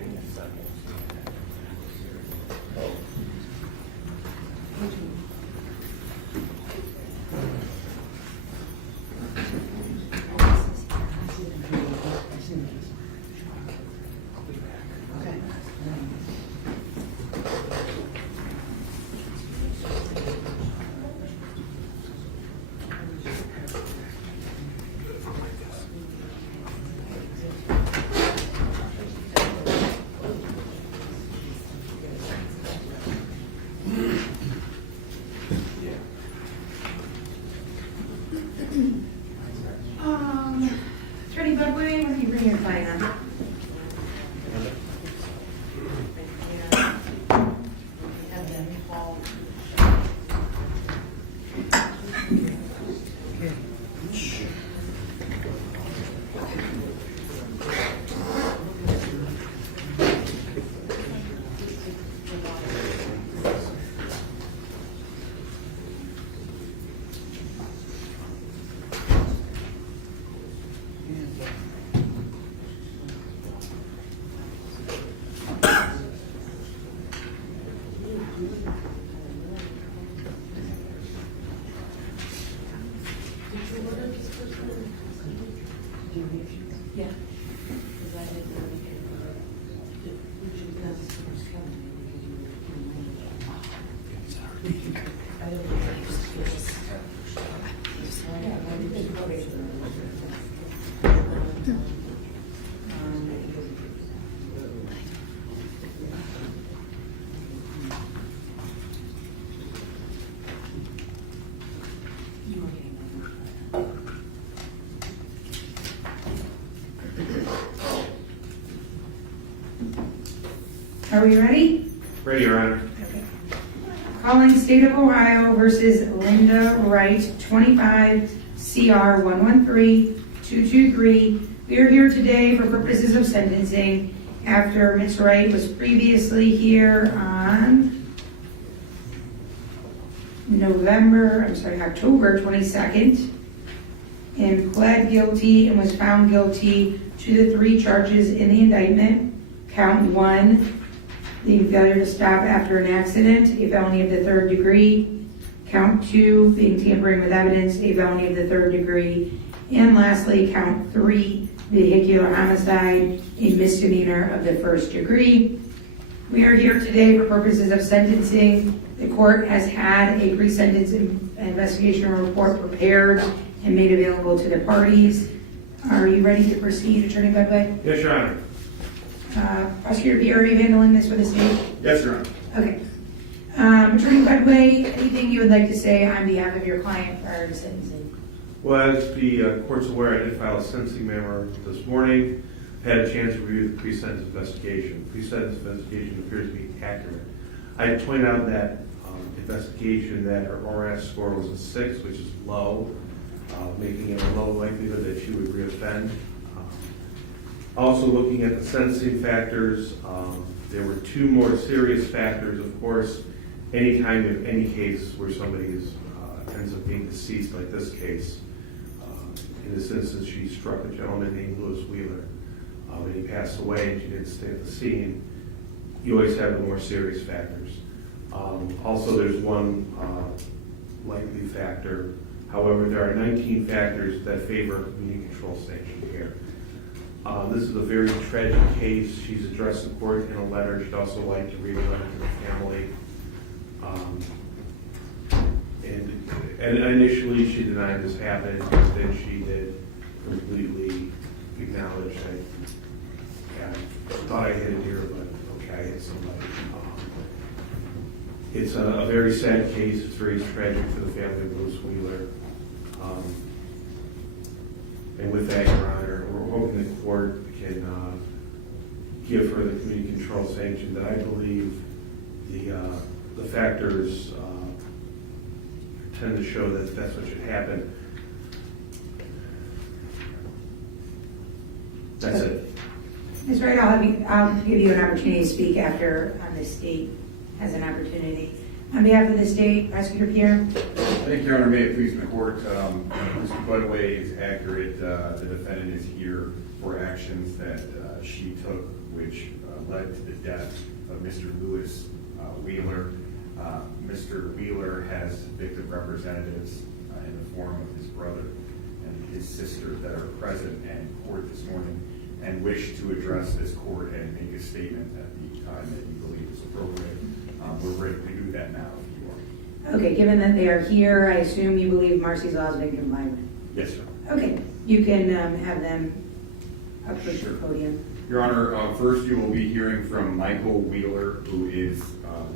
Are we ready? Ready, Your Honor. Calling State of Ohio versus Linda Wright, 25 CR 113223. We are here today for purposes of sentencing after Ms. Wright was previously here on October 22nd and pled guilty and was found guilty to the 3 charges in the indictment. Count 1, the failure to stop after an accident, a felony of the 3rd degree. Count 2, being tampering with evidence, a felony of the 3rd degree. And lastly, count 3, vehicular homicide, a misdemeanor of the 1st degree. We are here today for purposes of sentencing. The court has had a pre-sentence investigation report prepared and made available to the parties. Are you ready to proceed, Attorney Bedway? Yes, Your Honor. Prosecutor Pierre, are you handling this for the state? Yes, Your Honor. Okay. Attorney Bedway, anything you would like to say on behalf of your client prior to sentencing? Well, as the court's aware, I did file a sentencing memo this morning. Had a chance to review the pre-sentence investigation. Pre-sentence investigation appears to be accurate. I point out that investigation that her ORS score was a 6, which is low, making it a low likelihood that she would reoffend. Also looking at the sentencing factors, there were 2 more serious factors. Of course, any time of any case where somebody ends up being deceased, like this case, in this instance, she struck a gentleman named Lewis Wheeler, and he passed away and she didn't stay at the scene. You always have the more serious factors. Also, there's 1 likely factor. However, there are 19 factors that favor a community control sanction here. This is a very tragic case. She's addressed the court in a letter. She'd also like to read a letter to the family. And initially she denied this happened, but then she did completely acknowledge that, yeah, I thought I hit a deer, but okay, I hit somebody. It's a very sad case. It's very tragic for the family of Lewis Wheeler. And with that, Your Honor, we're hoping the court can give her the community control sanction that I believe the factors tend to show that that's what should happen. That's it. Ms. Wright, I'll give you an opportunity to speak after the state has an opportunity. On behalf of the state, Prosecutor Pierre. Thank you, Your Honor. May it please the court. Mr. Budway is accurate. The defendant is here for actions that she took, which led to the death of Mr. Lewis Wheeler. Mr. Wheeler has victim representatives in the form of his brother and his sister that are present in court this morning and wish to address this court and make a statement at the time that you believe is appropriate. We're ready to do that now if you are. Okay, given that they are here, I assume you believe Marcy's law has been complied with? Yes, sir. Okay, you can have them approach the podium. Your Honor, first you will be hearing from Michael Wheeler, who is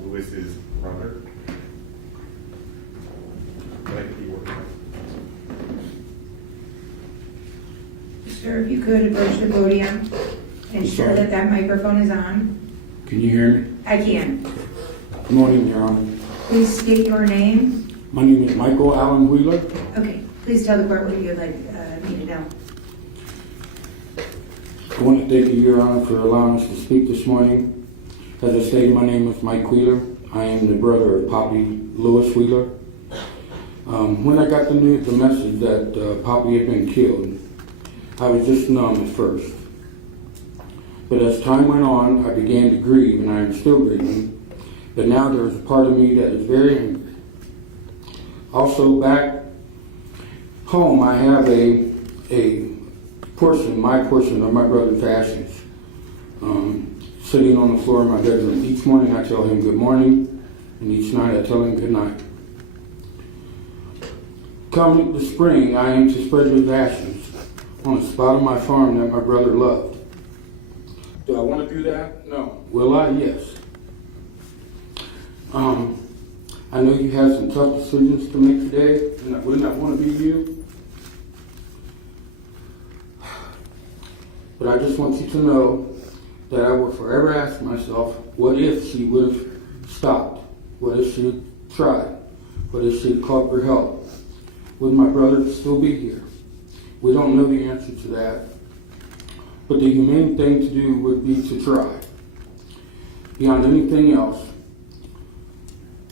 Lewis's brother. Sir, if you could approach the podium, ensure that that microphone is on. Can you hear me? I can. Good morning, Your Honor. Please state your name. My name is Michael Allen Wheeler. Okay, please tell the court what you'd like me to know. I want to thank you, Your Honor, for allowing us to speak this morning. As I stated, my name is Mike Wheeler. I am the brother of Poppy Lewis Wheeler. When I got the message that Poppy had been killed, I was just numb at first. But as time went on, I began to grieve, and I am still grieving. But now there is a part of me that is very angry. Also, back home, I have a portion, my portion of my brother's ashes, sitting on the floor of my bedroom. Each morning I tell him good morning, and each night I tell him good night. Come the spring, I aim to spread those ashes on a spot of my farm that my brother loved. Do I want to do that? No. Will I? Yes. I know you have some tough decisions to make today, and I would not want to be you. But I just want you to know that I will forever ask myself, what if she would have stopped? What if she had tried? What if she had called for help? Would my brother still be here? We don't know the answer to that. But the humane thing to do would be to try. Beyond anything else,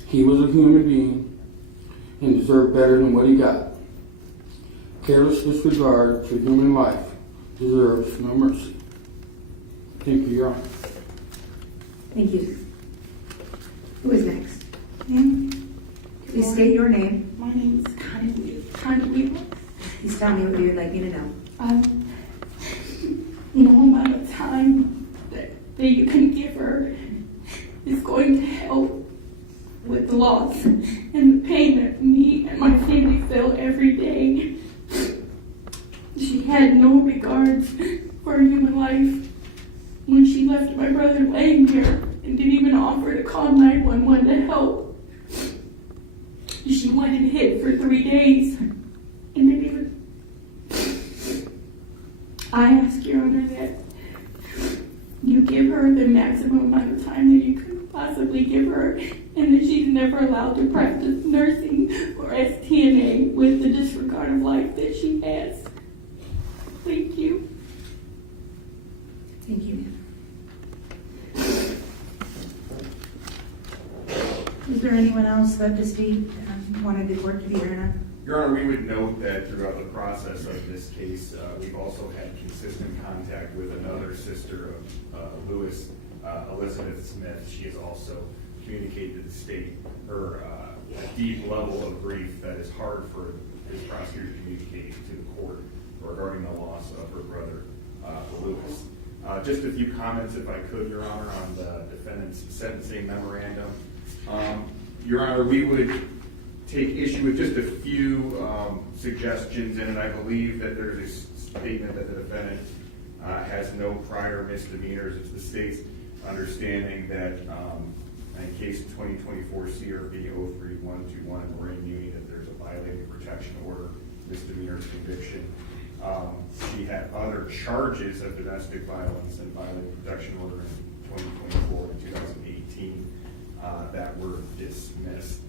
he was a human being and deserved better than what he got. Careless disregard for human life deserves no mercy. Thank you, Your Honor. Thank you. Who is next? Ma'am, please state your name. My name is Connie Weaver. Please tell me what you would like me to know. No amount of time that you can give her is going to help with the loss and the pain that me and my family feel every day. She had no regards for human life when she left my brother laying here and didn't even offer to call 911 to help. She went and hid for 3 days and didn't even. I ask Your Honor that you give her the maximum amount of time that you could possibly give her, and that she's never allowed to practice nursing or STNA with the disregard of life that she has. Thank you. Thank you, ma'am. Is there anyone else left to speak, wanted the court to be heard on? Your Honor, we would note that throughout the process of this case, we've also had consistent contact with another sister of Lewis, Elizabeth Smith. She has also communicated to the state her deep level of grief that is hard for this prosecutor to communicate to the court regarding the loss of her brother, Lewis. Just a few comments, if I could, Your Honor, on the defendant's sentencing memorandum. Your Honor, we would take issue with just a few suggestions in it. I believe that there's a statement that the defendant has no prior misdemeanors. It's the state's understanding that in case 2024 CRB 03121 in Lorain County, that there's a violating protection order, misdemeanor conviction. She had other charges of domestic violence and violating protection order in 2024 and 2018 that were dismissed.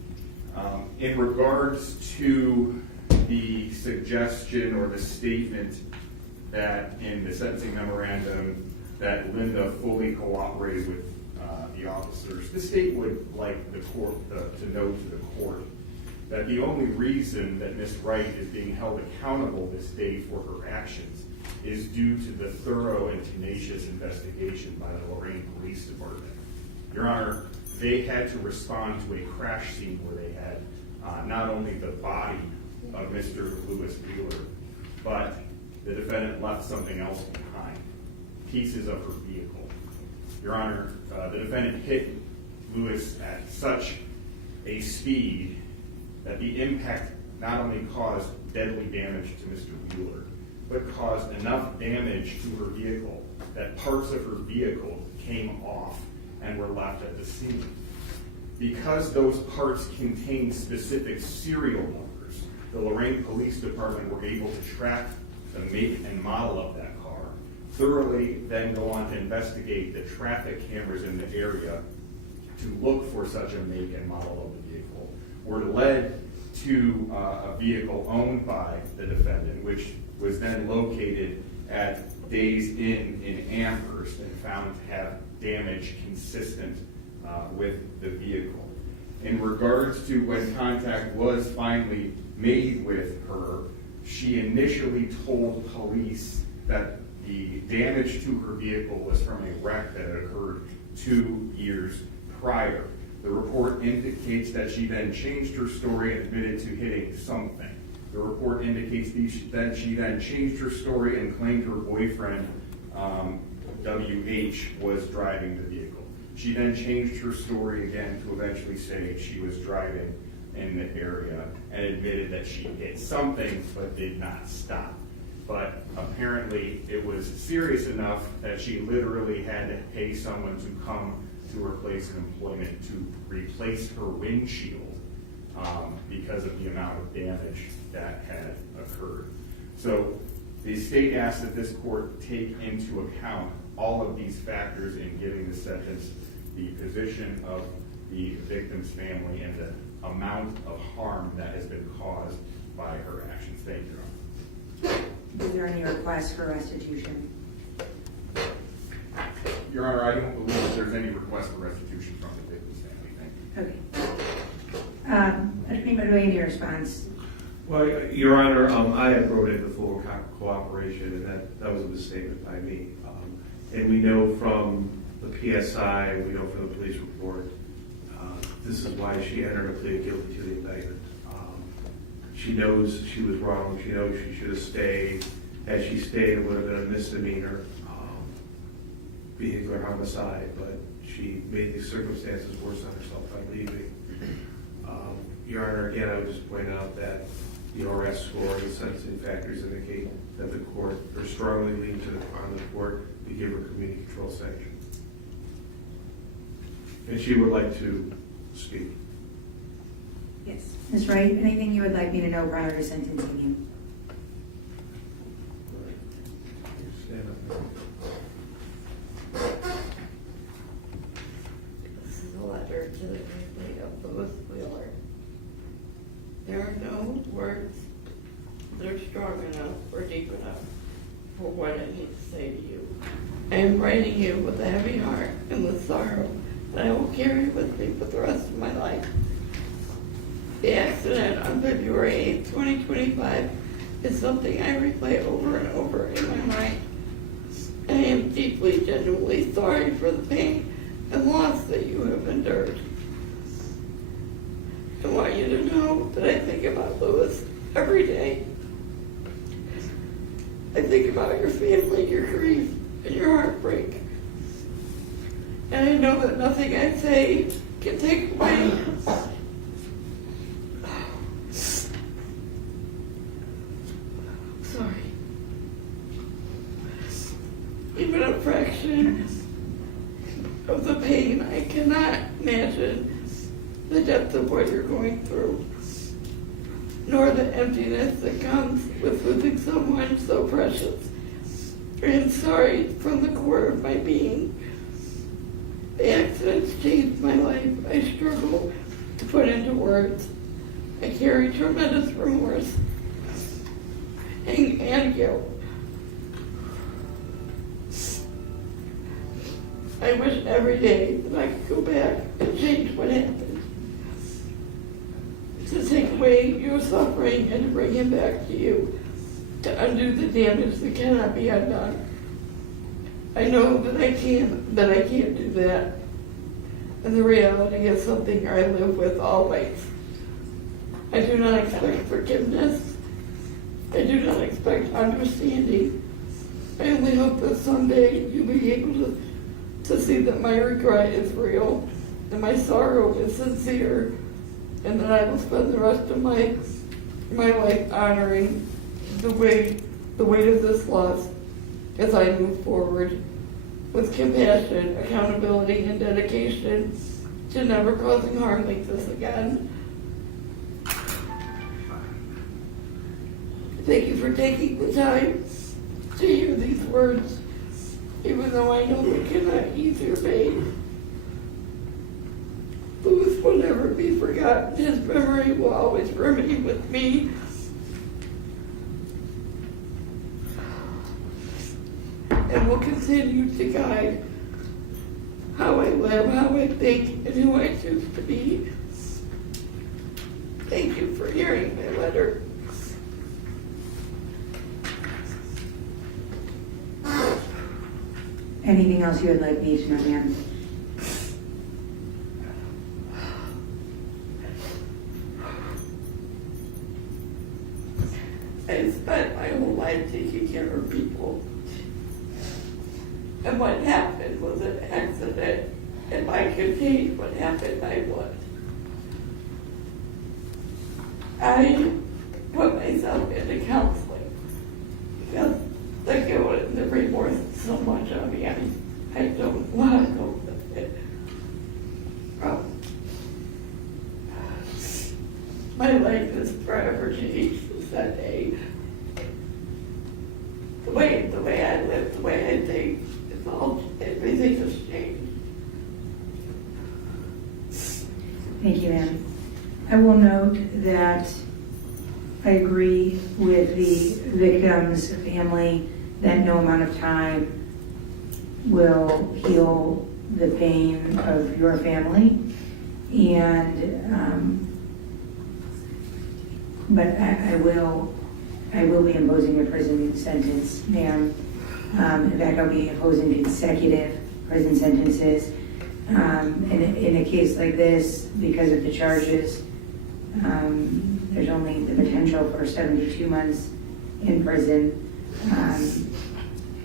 In regards to the suggestion or the statement that in the sentencing memorandum that Linda fully cooperated with the officers, the state would like the court to note to the court that the only reason that Ms. Wright is being held accountable this day for her actions is due to the thorough and tenacious investigation by the Lorain Police Department. Your Honor, they had to respond to a crash scene where they had not only the body of Mr. Lewis Wheeler, but the defendant left something else behind, pieces of her vehicle. Your Honor, the defendant hit Lewis at such a speed that the impact not only caused deadly damage to Mr. Wheeler, but caused enough damage to her vehicle that parts of her vehicle came off and were left at the scene. Because those parts contained specific serial numbers, the Lorain Police Department were able to track the make and model of that car, thoroughly then go on to investigate the traffic cameras in the area to look for such a make and model of the vehicle, were led to a vehicle owned by the defendant, which was then located at Days Inn in Amherst and found to have damage consistent with the vehicle. In regards to when contact was finally made with her, she initially told police that the damage to her vehicle was from a wreck that had occurred 2 years prior. The report indicates that she then changed her story and admitted to hitting something. The report indicates that she then changed her story and claimed her boyfriend, WH, was driving the vehicle. She then changed her story again to eventually say she was driving in the area and admitted that she hit something but did not stop. But apparently it was serious enough that she literally had to pay someone to come to her place of employment to replace her windshield because of the amount of damage that had occurred. So the state asks that this court take into account all of these factors in giving the sentence, the position of the victim's family, and the amount of harm that has been caused by her actions. Thank you, Your Honor. Is there any request for restitution? Your Honor, I don't believe that there's any request for restitution from the victim's family. Thank you. Attorney Bedoya, any response? Well, Your Honor, I have wrote in the full cooperation, and that was a misstatement by me. And we know from the PSI, we know from the police report, this is why she entered a plea of guilty to the indictment. She knows she was wrong. She knows she should have stayed. Had she stayed, it would have been a misdemeanor, vehicular homicide, but she made these circumstances worse on herself by leaving. Your Honor, again, I would just point out that the RS score, the sentencing factors indicate that the court, or strongly lean on the court to give her community control sanction. And she would like to speak. Yes. Ms. Wright, anything you would like me to know prior to sentencing you? Stand up. This is a letter to the family of Louis Wheeler. There are no words that are strong enough or deep enough for what I need to say to you. I am writing you with a heavy heart and with sorrow that I will carry with me for the rest of my life. The accident on February 8, 2025 is something I replay over and over in my mind. I am deeply, genuinely sorry for the pain and loss that you have endured. I want you to know that I think about Louis every day. I think about your family, your grief, and your heartbreak. And I know that nothing I say can take away even a fraction of the pain. I cannot imagine the depth of what you're going through, nor the emptiness that comes with losing someone so precious. I am sorry from the core of my being. The accidents changed my life. I struggle to put into words. I carry tremendous remorse and guilt. I wish every day that I could go back and change what happened, to take away your suffering and to bring him back to you, to undo the damage that cannot be undone. I know that I can't do that, and the reality is something I live with always. I do not expect forgiveness. I do not expect understanding. I only hope that someday you'll be able to see that my regret is real and my sorrow is sincere, and that I will spend the rest of my life honoring the weight of this loss as I move forward with compassion, accountability, and dedication to never causing harm like this again. Thank you for taking the time to hear these words, even though I know they cannot ease your pain. Louis will never be forgotten. His memory will always remain with me. And will continue to guide how I live, how I think, and who I choose to be. Thank you for hearing my letter. Anything else you would like me to know, ma'am? I spent my whole life taking care of people. And what happened was an accident. if I could change what happened, I would. I put myself into counseling because the guilt and the remorse is so much on me. I don't want to go with it. My life is forever changed since that day. The way I live, the way I think, everything has changed. Thank you, ma'am. I will note that I agree with the victim's family that no amount of time will heal the pain of your family. And, but I will be imposing a prison sentence, ma'am. In fact, I'll be imposing consecutive prison sentences. In a case like this, because of the charges, there's only the potential for 72 months in prison.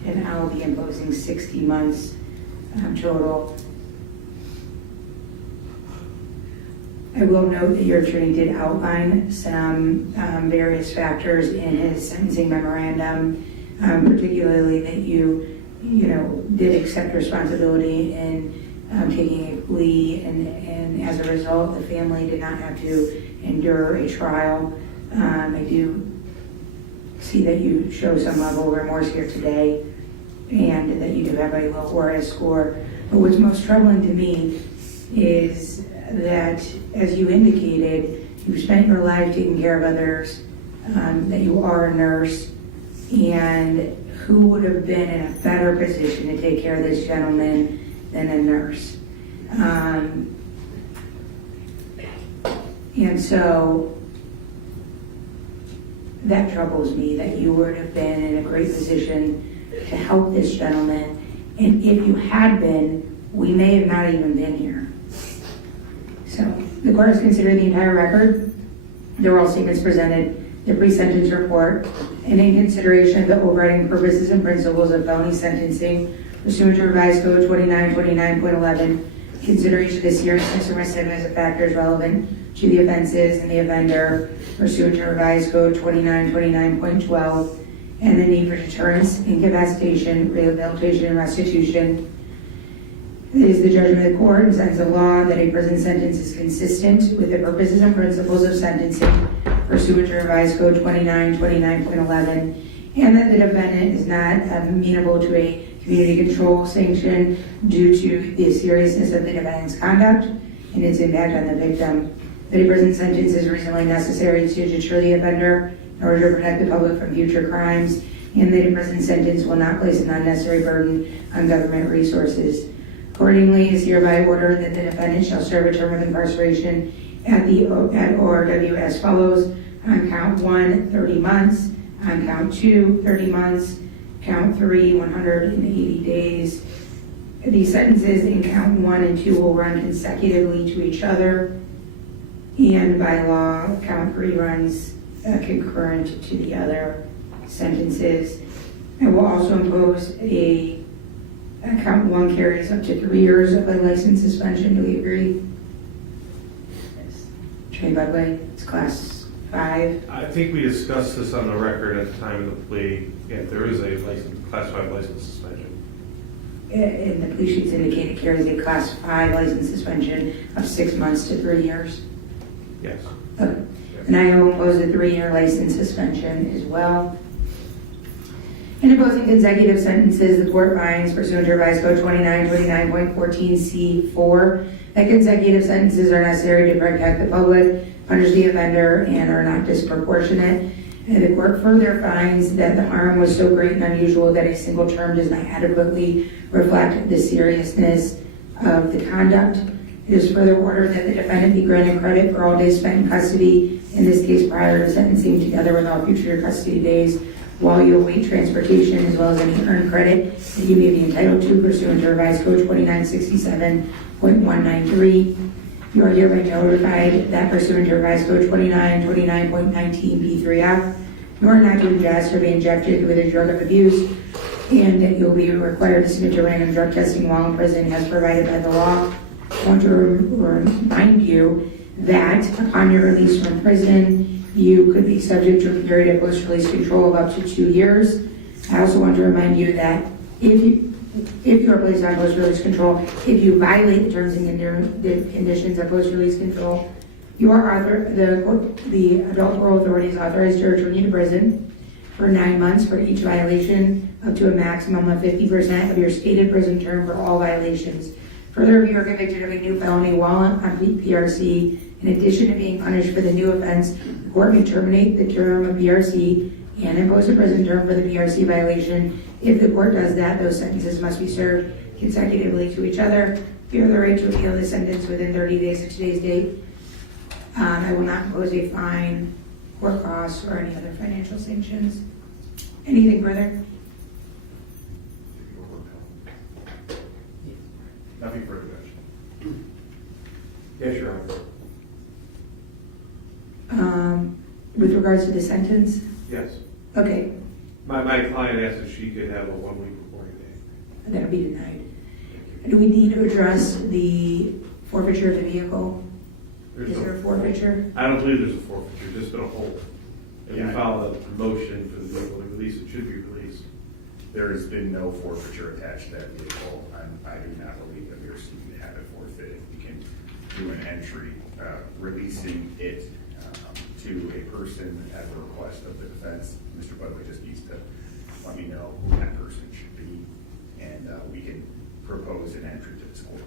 And I'll be imposing 60 months total. I will note that your attorney did outline some various factors in his sentencing memorandum, particularly that you did accept responsibility in taking a plea, and as a result, the family did not have to endure a trial. I do see that you show some level of remorse here today, and that you do have a low ORS score. But what's most troubling to me is that, as you indicated, you've spent your life taking care of others, that you are a nurse, and who would have been in a better position to take care of this gentleman than a nurse? And so that troubles me, that you would have been in a great position to help this gentleman. And if you had been, we may have not even been here. So the court has considered the entire record, the oral statements presented, the pre-sentence report, and in consideration of the overriding purposes and principles of felony sentencing pursuant to revised code 2929.11, consideration of the seriousness and recidivism of factors relevant to the offenses and the offender pursuant to revised code 2929.12, and the need for deterrence, incapacitation, rehabilitation, and restitution. It is the judgment of the court in sense of law that a prison sentence is consistent with the purposes and principles of sentencing pursuant to revised code 2929.11, and that the defendant is not amenable to a community control sanction due to the seriousness of the defendant's conduct and its impact on the victim. That a prison sentence is reasonably necessary to deter the offender in order to protect the public from future crimes, and that a prison sentence will not place an unnecessary burden on government resources. Accordingly, it is hereby ordered that the defendant shall serve a term of incarceration at ORW as follows: on count 1, 30 months, on count 2, 30 months, count 3, 180 days. These sentences in count 1 and 2 will run consecutively to each other, and by law, count 3 runs concurrent to the other sentences. I will also impose count 1 carries up to 3 years of a license suspension. Do we agree? Yes. Attorney Budway, it's class 5. I think we discussed this on the record at the time of the plea. Yeah, there is a class 5 license suspension. And the plea sheets indicate it carries a class 5 license suspension of 6 months to 3 years. Yes. Okay. And I will impose a 3-year license suspension as well. In imposing consecutive sentences, the court finds, pursuant to revised code 2929.14C4, that consecutive sentences are necessary to protect the public, punish the offender, and are not disproportionate. And the court further finds that the harm was so great and unusual that a single term does not adequately reflect the seriousness of the conduct. It is further ordered that the defendant be granted credit for all days spent in custody, in this case prior to sentencing, together with all future custody days, while you await transportation, as well as any earned credit that you may be entitled to pursuant to revised code 2967.193. You are hereby notified that pursuant to revised code 2929.19 B3F, you are not to ingest or be injected with a drug of abuse and that you'll be required to submit to random drug testing while in prison as provided by the law. I want to remind you that upon your release from prison, you could be subject to a period of post-release control of up to 2 years. I also want to remind you that if you are placed on post-release control, if you violate the terms and conditions of post-release control, the adult parole authority is authorized to return you to prison for 9 months for each violation, up to a maximum of 50% of your stated prison term for all violations. Further, if you are convicted of a new felony while on PRC, in addition to being punished for the new offense, the court may terminate the term of PRC and impose a prison term for the PRC violation. If the court does that, those sentences must be served consecutively to each other. If you have the right to appeal the sentence within 30 days of today's date, I will not impose a fine, court costs, or any other financial sanctions. Anything further? Nothing further, Judge. Yes, Your Honor. With regards to the sentence? Yes. Okay, My client asked if she could have a 1 week reporting day. that'll be denied. Do we need to address the forfeiture of the vehicle? Is there a forfeiture? I don't believe there's a forfeiture, just been a hold. If you file a motion for the vehicle to release, it should be released. There has been no forfeiture attached to that vehicle. I do not believe that we are seeking to have it forfeited. We can do an entry releasing it to a person at the request of the defense. Mr. Budway just needs to let me know who that person should be, and we can propose an entry to this court.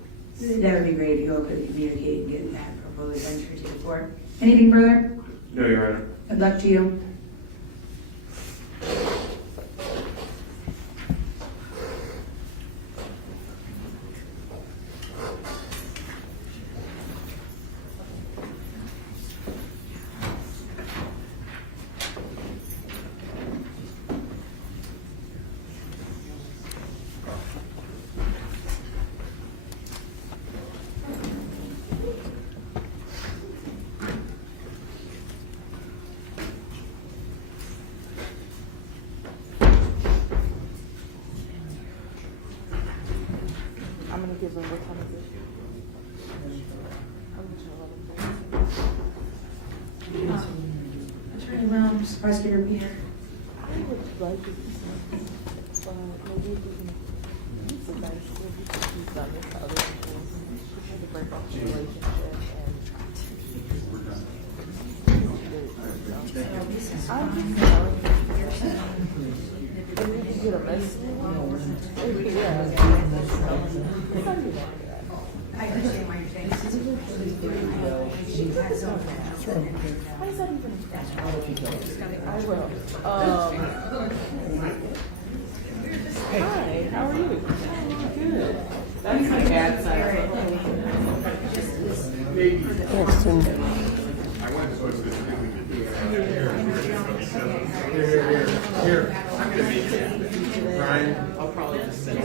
That would be great if you all could communicate and get that proposed entry to the court. Anything further? No, Your Honor. Good luck to you. I'm gonna give her what time is it? Attorney Williams, Prosecutor Peter. I would like to see some, maybe if we can, it's a nice, if we can do some with other people, she had to break off the relationship and. I'm just telling you. If we can get a message. Yeah. I understand why you're saying this is Why is that even? I will. Hi, how are you? Good. That's my bad side. Yes, I went to go to this Here. I'm going to be here. Brian, I'll probably just send it.